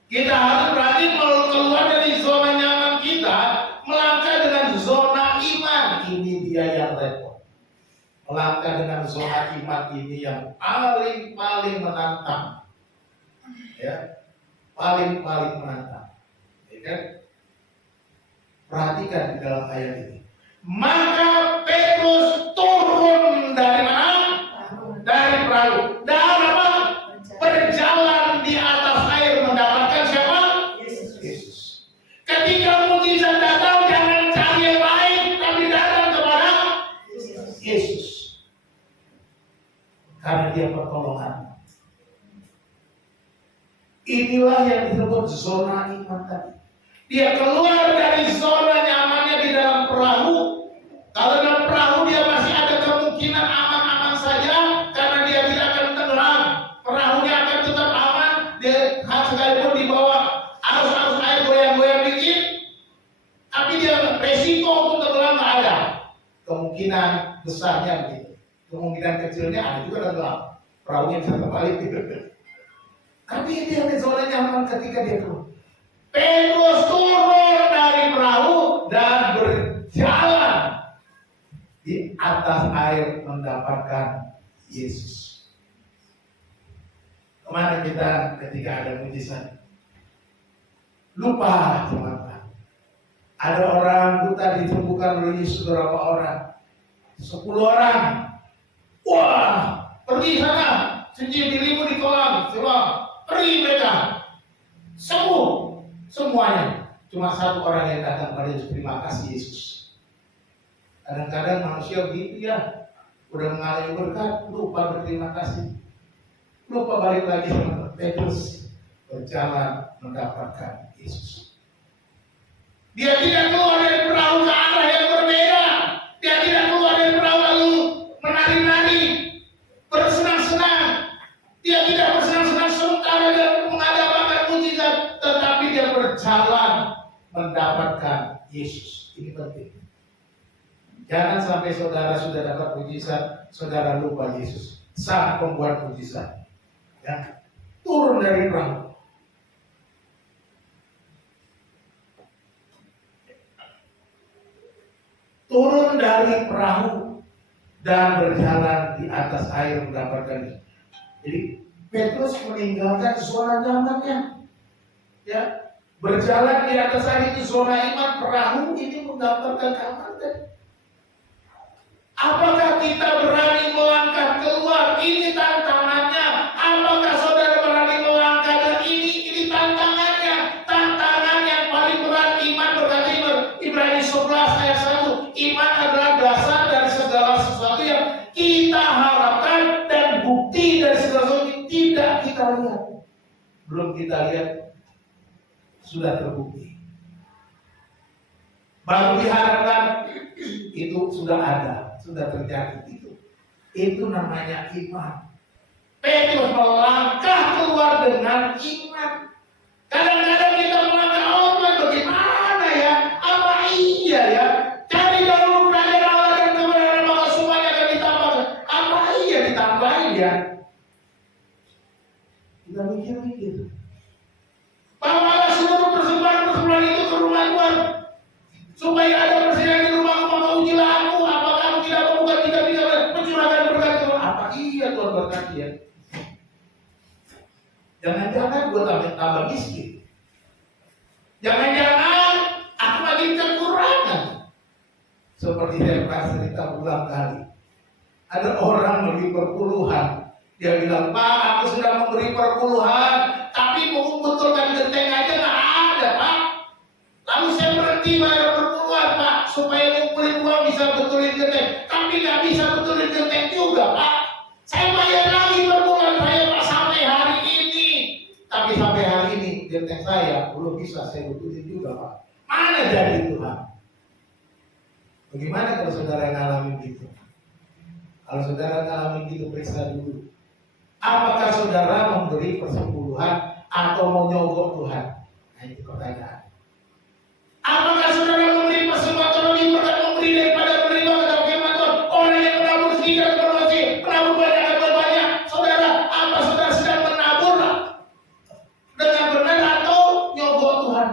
Kita harus berani keluar dari zona nyaman kita, melangkah dengan zona iman. Ini dia yang repot. Melangkah dengan zona iman ini yang paling menantang. Ya, paling menantang. Ya kan? Perhatikan di dalam ayat ini. Maka Petrus turun dari mana? Dari perahu. Dan apa? Berjalan di atas air mendapatkan siapa? Yesus. Ketika mujizat datang, jangan cari yang lain, tapi datang kepada Yesus. Karena dia pertolongan. Inilah yang disebut zona iman tadi. Dia keluar dari zona nyamannya di dalam perahu. Kalau dalam perahu dia masih ada kemungkinan aman-aman saja, karena dia tidak akan tenggelam. Perahunya akan tetap aman. Dia sekalipun di bawah arus air goyang-goyang dikit, tapi dia resiko untuk tenggelam nggak ada. Kemungkinan besarnya begitu. Kemungkinan kecilnya ada juga tenggelam. Perahunya bisa terbalik gitu. Tapi dia di zona nyaman ketika dia keluar. Petrus turun dari perahu dan berjalan di atas air mendapatkan Yesus. Kemana kita ketika ada mujizat? Lupa teman-teman. Ada orang buta disembuhkan oleh Yesus, berapa orang? 10 orang. Wah, pergi sana, senyum dirimu di kolam, pergi mereka, sembuh semuanya. Cuma 1 orang yang datang pada Yesus, terima kasih Yesus. Kadang-kadang manusia begitu ya, udah mengalami berkat, lupa berterima kasih, lupa balik lagi sama Petrus, berjalan mendapatkan Yesus. Dia tidak keluar dari perahu ke arah yang berbeda. Dia tidak keluar dari perahu lalu menari-nari, bersenang-senang. Dia tidak bersenang-senang sementara dan mengadakan mujizat, tetapi dia berjalan mendapatkan Yesus. Ini penting. Jangan sampai saudara sudah dapat mujizat, saudara lupa Yesus, sang pembuat mujizat. Ya, turun dari perahu. Turun dari perahu dan berjalan di atas air mendapatkan. Jadi Petrus meninggalkan zona nyamannya. Ya, berjalan di atas air itu zona iman. Perahu ini menggambarkan keamanan. Apakah kita berani melangkah keluar? Ini tantangannya. Apakah saudara berani melangkah? Dan ini tantangannya. Tantangan yang paling berat iman, berkata Ibrani 11 ayat 1. Iman adalah dasar dari segala sesuatu yang kita harapkan dan bukti dari segala sesuatu yang tidak kita lihat. Belum kita lihat, sudah terbukti. Baru diharapkan, itu sudah ada, sudah terjadi itu. Itu namanya iman. Petrus melangkah keluar dengan iman. Kadang-kadang kita melangkah, oh Tuhan bagaimana ya? Apa iya ya? Cari dahulu kerajaan Allah dan kebenaran, maka semuanya akan ditambahkan. Apa iya ditambahin ya? Kita mikir-mikir. Bawalah seluruh persembahan itu ke rumah Tuhan, supaya ada persediaan di rumahku, maka ujilah aku, apakah kamu tidak membuka kitab mencurahkan berkat Tuhan. Apa iya Tuhan berkati ya? Jangan-jangan gue tambah miskin. Jangan-jangan aku lagi kekurangan. Seperti saya pernah cerita berulang kali. Ada orang memberi perpuluhan. Dia bilang, Pak, aku sudah memberi perpuluhan, tapi mau betulkan genteng aja nggak ada, Pak. Lalu saya berhenti bayar perpuluhan, Pak, supaya ngumpulin uang bisa betulin genteng. Tapi nggak bisa betulin genteng juga, Pak. Saya bayar lagi perpuluhan saya, Pak, sampai hari ini. Tapi sampai hari ini genteng saya belum bisa saya betulin juga, Pak. Mana jadi Tuhan? Bagaimana kalau saudara ngalamin gitu? Kalau saudara ngalamin gitu, periksa dulu. Apakah saudara memberi persepuluhan atau mau nyogok Tuhan? Nah, itu pertanyaan. Apakah saudara memberi persembahan atau lebih berkat memberi daripada menerima, kata firman Tuhan? Orang yang menabur sedikit akan berhasil, menabur banyak akan berbanyak. Saudara, apa saudara sedang menabur dengan benar atau nyogok Tuhan?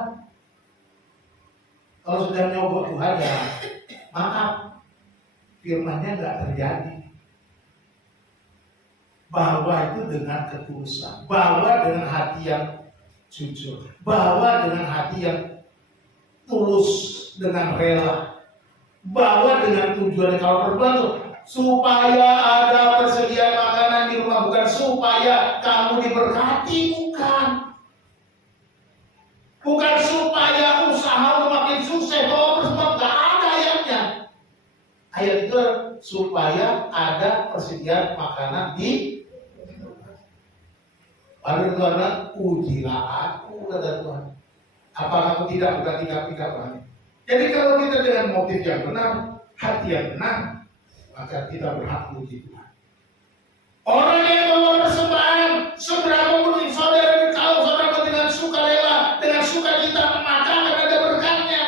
Kalau sudah nyogok Tuhan, ya maaf, firman-Nya nggak terjadi. Bawa itu dengan ketulusan, bawa dengan hati yang jujur, bawa dengan hati yang tulus, dengan rela, bawa dengan tujuan. Kalau berbantu supaya ada persediaan makanan di rumah, bukan supaya kamu diberkati, bukan supaya usaha makin sukses. Kalau bersama nggak ada ayatnya. Ayat itu supaya ada persediaan makanan di. Lalu Tuhan bilang, ujilah aku, kata Tuhan. Apa kamu tidak bukan tiga-tiga banyak. Jadi kalau kita dengan motif yang benar, hati yang benar, maka kita berhak uji Tuhan. Orang yang membawa persembahan, seberapa pun saudara, kalau saudara dengan sukarela, dengan sukacita, maka akan ada berkatnya.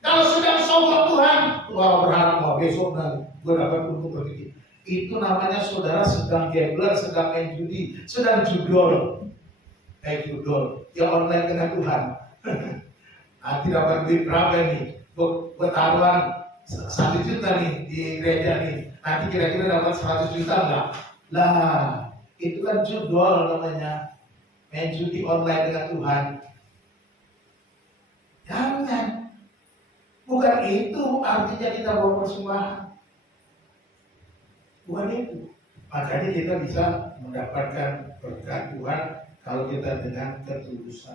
Kalau sedang sombong Tuhan, wah berharap bahwa besok dan gue dapat untung rezeki. Itu namanya saudara sedang gambler, sedang main judi, sedang judol. Judol, ya online dengan Tuhan. Nanti dapat duit berapa nih? Buat taruhan 1 juta nih di gereja nih. Nanti kira-kira dapat 100 juta enggak? Lah, itu kan judol namanya. Main judi online dengan Tuhan. Jangan. Bukan itu artinya kita bawa persembahan. Bukan itu. Makanya kita bisa mendapatkan berkat Tuhan kalau kita dengan ketulusan.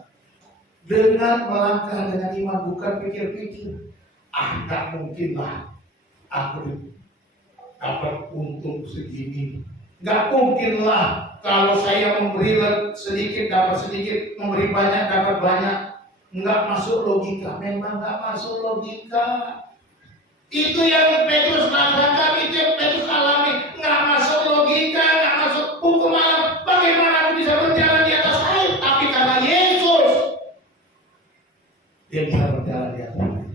Dengan melangkah dengan iman, bukan pikir-pikir. Tak mungkin lah aku dapat untung segini. Gak mungkin lah kalau saya memberi sedikit dapat sedikit, memberi banyak dapat banyak. Nggak masuk logika. Memang nggak masuk logika. Itu yang Petrus rasakan, itu yang Petrus alami. Nggak masuk logika, nggak masuk hukum alam. Bagaimana aku bisa berjalan di atas air? Tapi karena Yesus, dia bisa berjalan di atas air.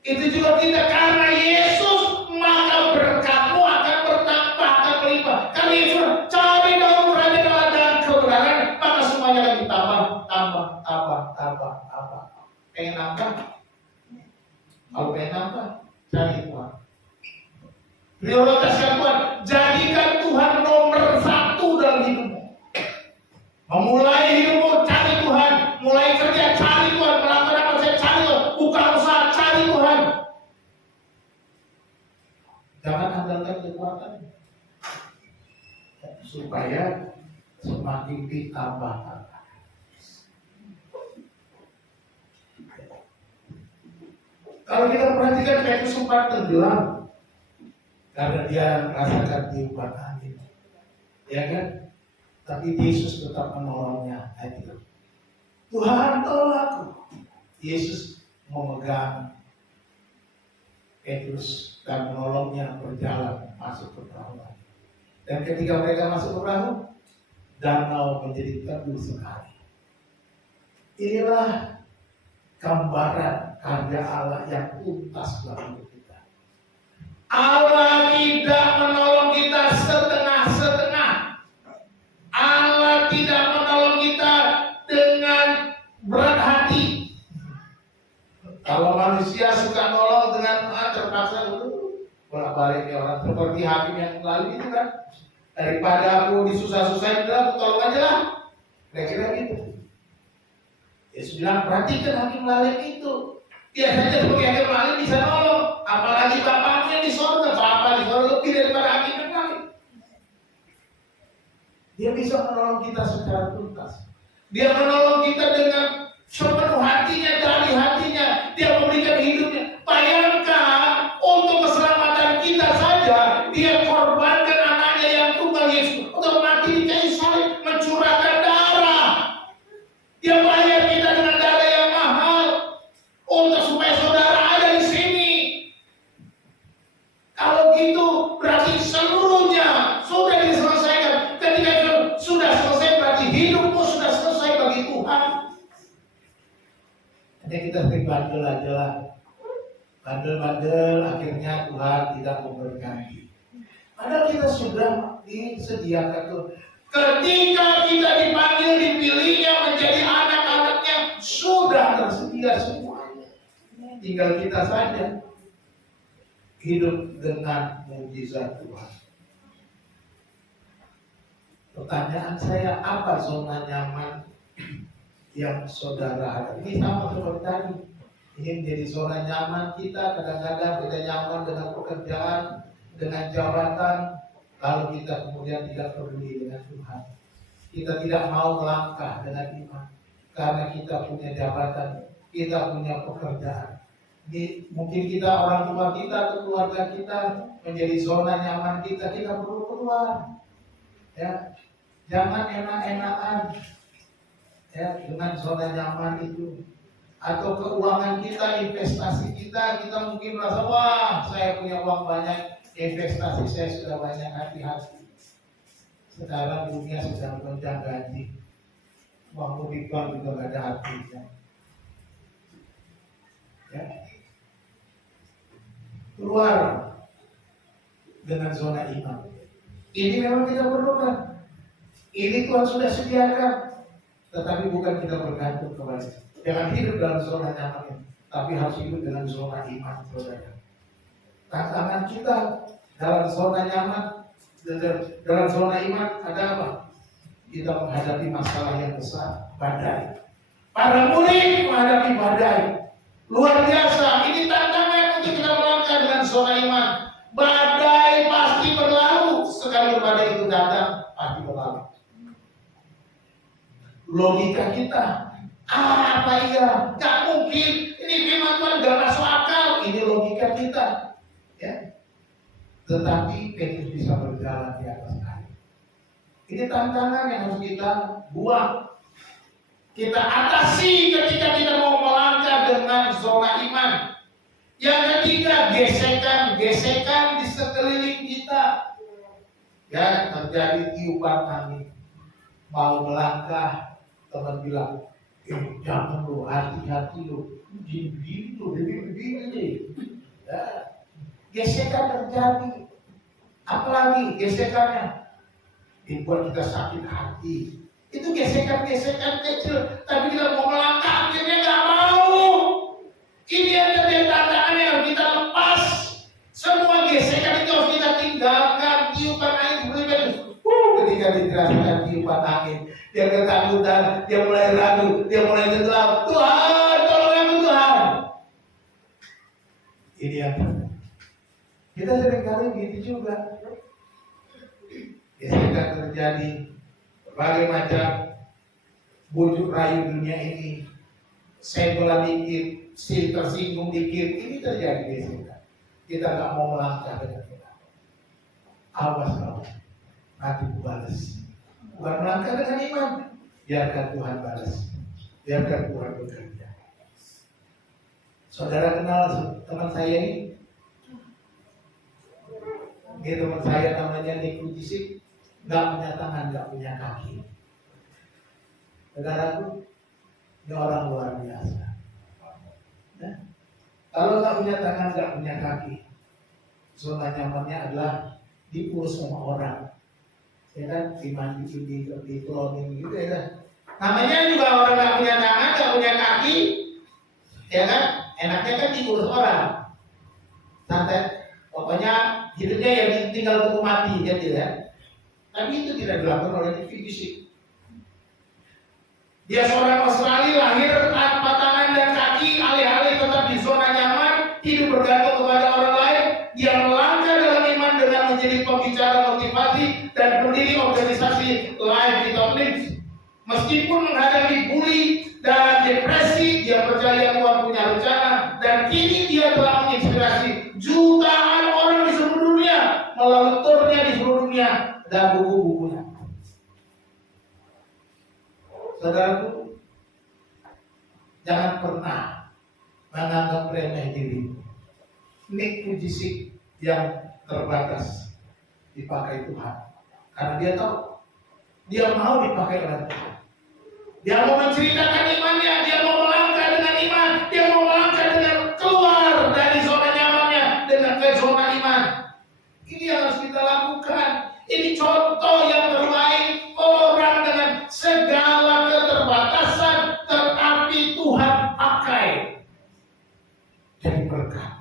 Itu juga kita, karena Yesus, maka berkatmu akan bertambah, akan berlimpah. Karena Yesus, cari dahulu kerajaan Allah dan kebenaran, maka semuanya akan ditambah, tambah. Pengen nambah? Kalau pengen nambah, cari Tuhan. Prioritaskan Tuhan, jadikan Tuhan nomor 1 dalam Memulai hidupmu, cari Tuhan. Mulai kerja, cari Tuhan. Melakukan apa saja, cari Tuhan. Buka usaha, cari Tuhan. Jangan andalkan kekuatan, supaya semakin ditambah. Kalau kita perhatikan Petrus sempat tenggelam karena dia merasakan tiupan angin, ya kan? Tapi Yesus tetap menolongnya. Tuhan, tolong aku. Yesus memegang Petrus dan menolongnya berjalan masuk ke perahu. Dan ketika mereka masuk ke perahu, danau menjadi teduh sekali. Inilah gambaran karya Allah yang tuntas dalam hidup kita. Allah tidak menolong kita setengah-setengah. Allah tidak menolong kita dengan berat hati. Kalau manusia suka nolong dengan terpaksa dulu, bolak-balik ya orang seperti hakim yang lalu itu kan, daripada aku disusah-susahin, aku tolong aja lah. Kira-kira gitu. Yesus bilang, perhatikan hakim lalim itu. Biasanya sebagai hakim lalim bisa nolong, apalagi bapakmu yang di sorga. Bapak di sorga lebih daripada hakim yang lalim. Dia bisa menolong kita secara tuntas. Dia menolong kita dengan sepenuh hatinya, dari hatinya. Dia memberikan hidupnya. Bayangkan, untuk keselamatan kita saja, dia korbankan anaknya yang tunggal Yesus untuk mati di kayu salib, mencurahkan darah. Dia bayar kita dengan darah yang mahal untuk supaya saudara ada di sini. Kalau gitu berarti seluruhnya sudah diselesaikan. Ketika itu sudah selesai, berarti hidupmu sudah selesai bagi Tuhan. Hanya kita sering bandel aja lah. Bandel-bandel, akhirnya Tuhan tidak memberkati. Padahal kita sudah disediakan tuh. Ketika kita dipanggil, dipilihnya menjadi anak-anaknya, sudah tersedia semuanya. Tinggal kita saja hidup dengan mukjizat Tuhan. Pertanyaan saya, apa zona nyaman yang saudara ada? Ini sama seperti tadi. Ini menjadi zona nyaman kita. Kadang-kadang kita nyaman dengan pekerjaan, dengan jabatan, lalu kita kemudian tidak peduli dengan Tuhan. Kita tidak mau melangkah dengan iman karena kita punya jabatan, kita punya pekerjaan. Ini mungkin kita, orang tua kita atau keluarga kita menjadi zona nyaman kita. Kita perlu keluar. Ya, jangan enak-enakan ya dengan zona nyaman itu. Atau keuangan kita, investasi kita mungkin merasa, wah saya punya uang banyak, investasi saya sudah banyak, hati-hati. Sekarang dunia sedang gonjang gaji, uang di bank juga gak ada artinya. Ya. Keluar dengan zona iman. Ini memang kita perlukan. Ini Tuhan sudah sediakan, tetapi bukan kita bergantung kepada. Jangan hidup dalam zona nyaman, tapi harus hidup dengan zona iman, saudara. Tantangan kita dalam zona nyaman, dalam zona iman ada apa? Kita menghadapi masalah yang besar, badai. Para murid menghadapi badai luar biasa. Ini tantangan untuk kita melangkah dengan zona iman. Badai pasti berlalu. Sekali badai itu datang, pasti berlalu. Logika kita, apa iya? Gak mungkin. Ini firman Tuhan gak masuk akal. Ini logika kita. Ya. Tetapi Petrus bisa berjalan di atas air. Ini tantangan yang harus kita buang. Kita atasi ketika kita mau melangkah dengan zona iman. Yang ketiga, gesekan di sekeliling kita. Ya, terjadi tiupan angin. Mau melangkah, teman bilang, jangan lu, hati-hati lu, begini tuh, begini. Ya. Gesekan terjadi. Apalagi gesekannya dibuat kita sakit hati. Itu gesekan-gesekan kecil, tapi kita mau melangkah, akhirnya nggak mau. Ini yang terjadi tantangan yang harus kita lepas. Semua gesekan itu harus kita tinggalkan. Tiupan angin berbeda. Ketika dirasakan tiupan angin, dia ketakutan, dia mulai ragu, dia mulai tenggelam. Tuhan, tolong aku Tuhan. Ini yang kita seringkali gitu juga. Biasanya terjadi berbagai macam bujuk rayu dunia ini. Senggol dikit, si tersinggung dikit, ini terjadi biasanya. Kita nggak mau melangkah dengan kita. Awas kau, nanti balas. Bukan melangkah dengan iman, biarkan Tuhan balas, biarkan Tuhan bekerja. Saudara kenal teman saya ini? Ini teman saya namanya Nick Fujisik, nggak punya tangan, nggak punya kaki. Saudaraku, ini orang luar biasa. Nah, kalau nggak punya tangan, nggak punya kaki, zona nyamannya adalah diurus sama orang, ya kan, dimandiin, di cloning gitu ya kan. Namanya juga orang nggak punya tangan, nggak punya kaki, ya kan, enaknya kan diurus orang, santai, pokoknya hidupnya ya tinggal tunggu mati, jadi ya. Tapi itu tidak dilakukan oleh Nick Fujisik. Dia seorang Australia, lahir tanpa tangan dan kaki, alih-alih tetap di zona nyaman, hidup bergantung kepada orang lain. Dia melangkah dalam iman dengan menjadi pembicara motivasi dan pendiri organisasi Life Without Limits. Meskipun menghadapi bully dan depresi, dia percaya Tuhan punya rencana, dan kini dia telah menginspirasi jutaan orang di seluruh dunia melalui turnya di seluruh dunia dan buku-bukunya. Saudaraku, jangan pernah menganggap remeh diri. Nick Fujisik yang terbatas dipakai Tuhan, karena dia tahu dia mau dipakai oleh Tuhan. Dia mau menceritakan imannya, dia mau melangkah dengan iman, dia mau melangkah dengan keluar dari zona nyamannya dengan ke zona iman. Ini yang harus kita lakukan. Ini contoh yang terbaik, orang dengan segala keterbatasan tetapi Tuhan pakai jadi berkat.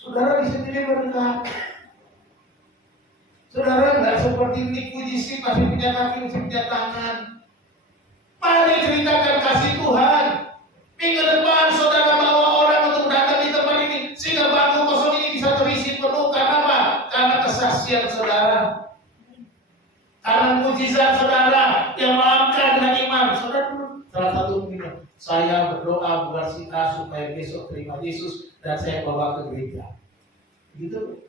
Saudara bisa jadi berkat. Saudara nggak seperti Nick Fujisik, masih punya kaki, masih punya tangan. Mari ceritakan kasih Tuhan. Minggu depan saudara bawa orang untuk datang di tempat ini, sehingga bangku kosong ini bisa terisi penuh. Karena apa? Karena kesaksian saudara, karena mujizat saudara yang melangkah dengan iman. Saudara, salah satu minggu saya berdoa buat si A supaya besok terima Yesus dan saya bawa ke gereja. Gitu.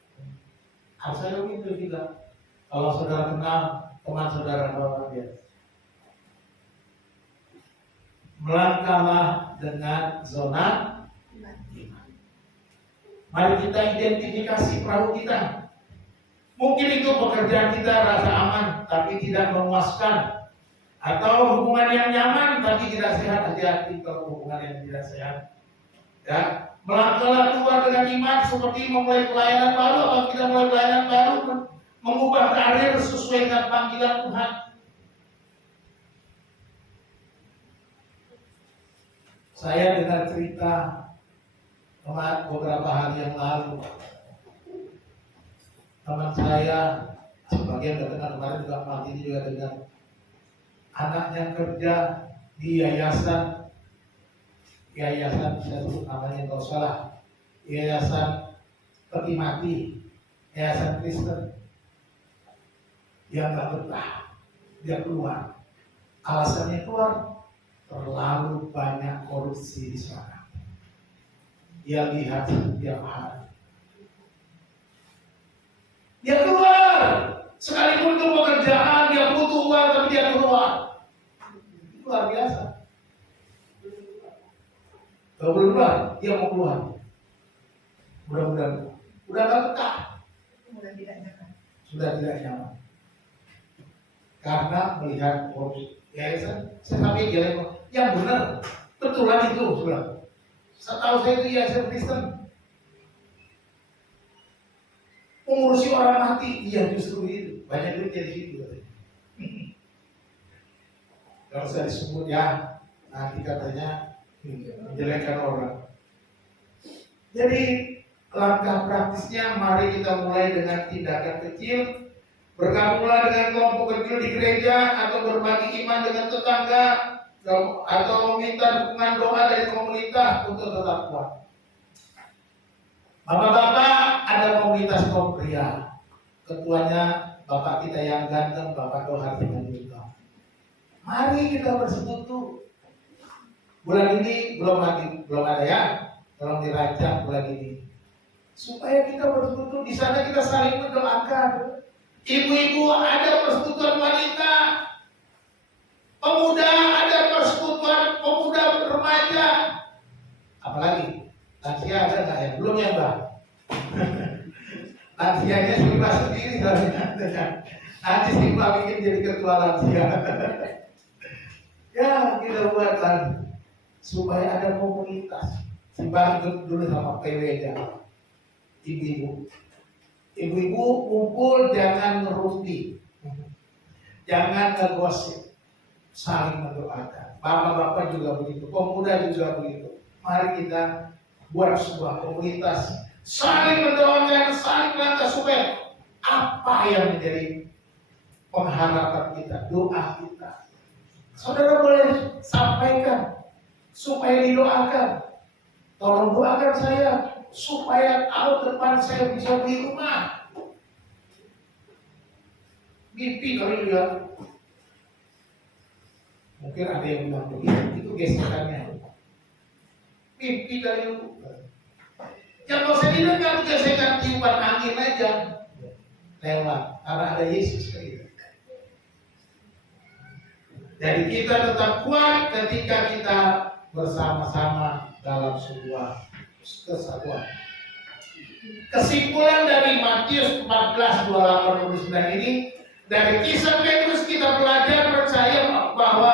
Harus saya begitu juga. Kalau saudara kenal teman saudara bawa dia. Melangkahlah dengan zona iman. Mari kita identifikasi perahu kita. Mungkin itu pekerjaan kita rasa aman tapi tidak memuaskan, atau hubungan yang nyaman tapi tidak sehat. Hati-hati kalau hubungan yang tidak sehat. Ya, melangkahlah keluar dengan iman, seperti memulai pelayanan baru. Atau kita mulai pelayanan baru, mengubah karir sesuai dengan panggilan Tuhan. Saya dengar cerita beberapa hari yang lalu, teman saya, sebagian dengar kemarin juga mati juga dengar, anaknya kerja di yayasan saya sebut namanya kalau salah, yayasan peti mati, yayasan Kristen. Dia nggak betah, dia keluar. Alasannya keluar, terlalu banyak korupsi di sana. Dia lihat setiap hari. Dia keluar, sekalipun itu pekerjaan, dia butuh uang tapi dia keluar. Luar biasa. Kalau belum keluar, dia mau keluar. Mudah-mudahan, udah nggak betah. Sudah tidak nyaman. Karena melihat korupsi. Yayasan, saya sampai jalan yang benar, betulan itu, sudah. Setahu saya itu yayasan Kristen. Mengurusi orang mati, iya justru itu. Banyak duit dari situ. Kalau saya disebut ya, nanti katanya menjelekkan orang. Jadi langkah praktisnya, mari kita mulai dengan tindakan kecil. Bergabunglah dengan kelompok kecil di gereja atau berbagi iman dengan tetangga atau meminta dukungan doa dari komunitas untuk tetap kuat. Bapak-bapak, ada komunitas kaum pria. Ketuanya bapak kita yang ganteng, Bapak Dohar dengan Yuta. Mari kita bersekutu. Bulan ini belum ada ya, tolong dirancang bulan ini. Supaya kita bersekutu, di sana kita saling mendoakan. Ibu-ibu ada persekutuan wanita, pemuda ada persekutuan pemuda remaja, apalagi lansia ada nggak ya? Belum ya Mbak? Lansianya Simba sendiri nanti Simba bikin jadi ketua lansia. Ya kita buatkan supaya ada komunitas. Simba ikut dulu sama PW ya. Ibu-ibu kumpul, jangan ngerumpi, jangan ngegosip, saling mendoakan. Bapak-bapak juga begitu, pemuda juga begitu. Mari kita buat sebuah komunitas, saling mendoakan, saling melangkah supaya apa yang menjadi pengharapan kita, doa kita. Saudara boleh sampaikan supaya didoakan. Tolong doakan saya supaya tahun depan saya bisa beli rumah. Mimpi kali lihat. Mungkin ada yang bilang begitu, itu gesekannya. Mimpi kali lu. Yang mau saya didengar gesekan tiupan angin aja. Lewat, karena ada Yesus kayak gitu. Jadi kita tetap kuat ketika kita bersama-sama dalam sebuah kesatuan. Kesimpulan dari Matius 14:28-29 ini, dari kisah Petrus kita belajar percaya bahwa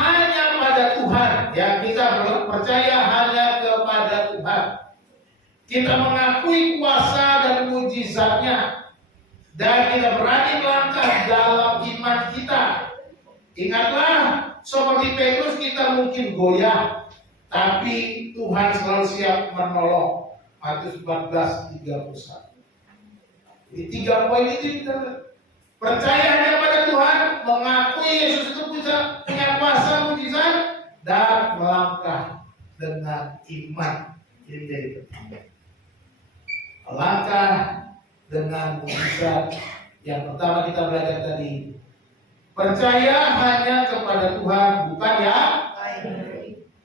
hanya pada Tuhan, ya kita percaya hanya kepada Tuhan. Kita mengakui kuasa dan mujizatnya, dan kita berani melangkah dalam iman kita. Ingatlah, seperti Petrus kita mungkin goyah, tapi Tuhan selalu siap menolong. Matius 14:31. Di 3 poin itu kita percaya hanya pada Tuhan, mengakui Yesus itu bisa punya kuasa mujizat, dan melangkah dengan iman. Ini jadi penting. Melangkah dengan mujizat. Yang pertama kita belajar tadi, percaya hanya kepada Tuhan, bukan ya.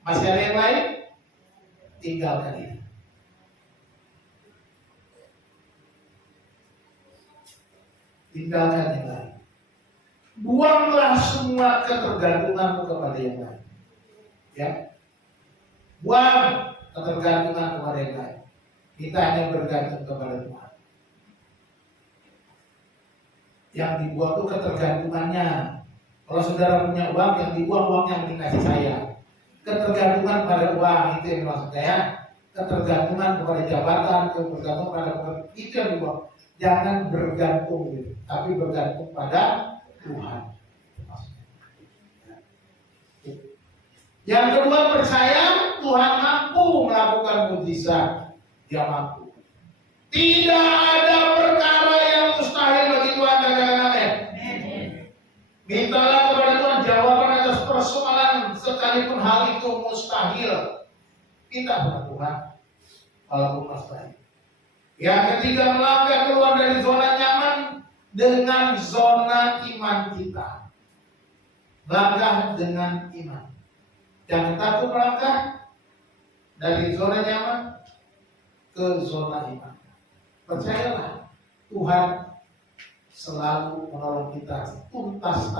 Masih ada yang lain? Tinggalkan ini. Tinggalkan yang lain. Buanglah semua ketergantunganmu kepada yang lain. Ya. Buang ketergantungan kepada yang lain. Kita hanya bergantung kepada Tuhan. Yang dibuang itu ketergantungannya. Kalau saudara punya uang, yang dibuang uang yang dikasih saya. Ketergantungan pada uang, itu yang maksud saya. Ketergantungan kepada jabatan, ketergantungan pada itu yang dibuang. Jangan bergantung gitu, tapi bergantung pada Tuhan. Yang kedua, percaya Tuhan mampu melakukan mujizat. Dia mampu. Tidak ada perkara yang mustahil bagi Tuhan. Katakan amin. Mintalah kepada Tuhan jawaban atas persoalan sekalipun hal itu mustahil. Minta kepada Tuhan walaupun mustahil. Yang ketiga, melangkah keluar dari zona nyaman dengan zona iman kita. Melangkah dengan iman. Jangan takut melangkah dari zona nyaman ke zona iman. Percayalah, Tuhan selalu menolong kita tuntas.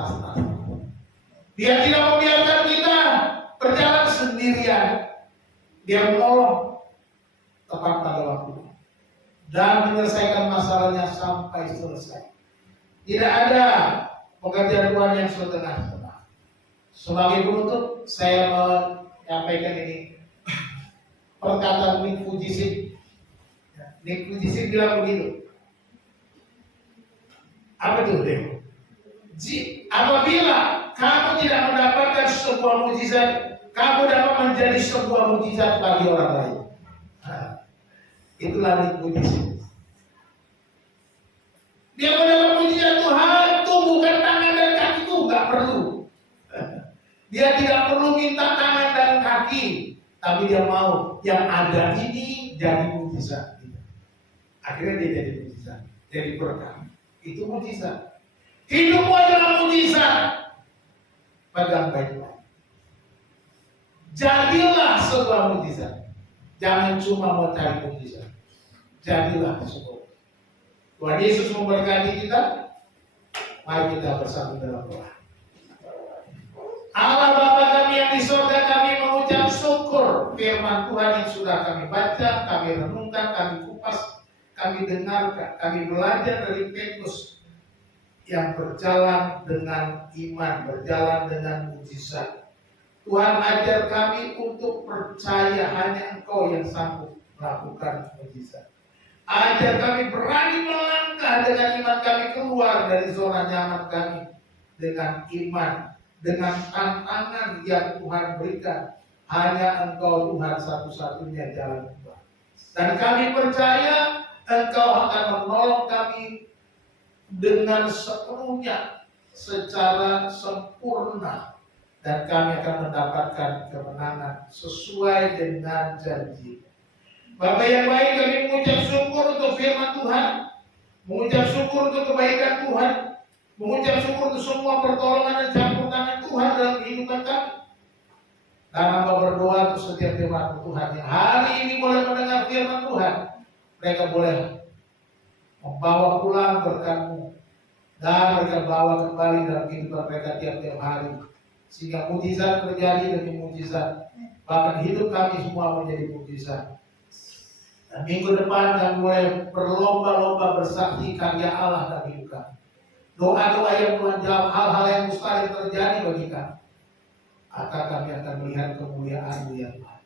Dia tidak membiarkan kita berjalan sendirian. Dia menolong tepat pada waktunya dan menyelesaikan masalahnya sampai selesai. Tidak ada pekerjaan Tuhan yang setengah-setengah. Sebagai penutup, saya menyampaikan ini perkataan Nick Fujisik. Nick Fujisik bilang begitu. Apa itu, Deo? Apabila kamu tidak mendapatkan sebuah mujizat, kamu dapat menjadi sebuah mujizat bagi orang lain. Itulah Nick Fujisik. Dia mendapat mujizat Dia tidak perlu minta tangan dan kaki, tapi dia mau yang ada ini jadi mujizat. Akhirnya dia jadi mujizat, jadi berkah. Itu mujizat. Hidupmu adalah mujizat. Pegang baik-baik. Jadilah sebuah mujizat. Jangan cuma mau cari mujizat. Jadilah sebuah. Tuhan Yesus memberkati kita. Mari kita bersama dalam doa. Allah Bapa kami yang di surga, kami mengucap syukur firman Tuhan yang sudah kami baca, kami renungkan, kami kupas, kami dengarkan, kami belajar dari Petrus yang berjalan dengan iman, berjalan dengan mujizat. Tuhan ajar kami untuk percaya hanya Engkau yang sanggup melakukan mujizat. Ajar kami berani melangkah dengan iman kami keluar dari zona nyaman kami dengan iman, dengan tantangan yang Tuhan berikan. Hanya Engkau Tuhan satu-satunya jalan Tuhan. Dan kami percaya Engkau akan menolong kami dengan sepenuhnya, secara sempurna. Dan kami akan mendapatkan kemenangan sesuai dengan janji. Bapak yang baik, kami mengucap syukur untuk firman Tuhan, mengucap syukur untuk kebaikan Tuhan, mengucap syukur untuk semua pertolongan dan campur tangan Tuhan dalam kehidupan kami. Dan hamba berdoa untuk setiap jemaat Tuhan yang hari ini boleh mendengar firman Tuhan, mereka boleh membawa pulang berkat-Mu dan mereka bawa kembali dalam kehidupan mereka tiap-tiap hari, sehingga mujizat terjadi demi mujizat. Bahkan hidup kami semua menjadi mujizat. Dan minggu depan kami boleh berlomba-lomba bersaksi karya Allah dalam hidup kami. Doa-doa yang menjawab hal-hal yang mustahil terjadi bagi kami. Maka kami akan melihat kemuliaan-Mu ya Tuhan.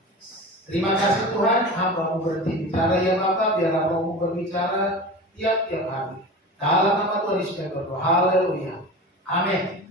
Terima kasih Tuhan, hamba-Mu berhenti bicara ya Bapa, biarlah Roh-Mu berbicara tiap-tiap hari. Dalam nama Tuhan Yesus berdoa. Haleluya. Amin.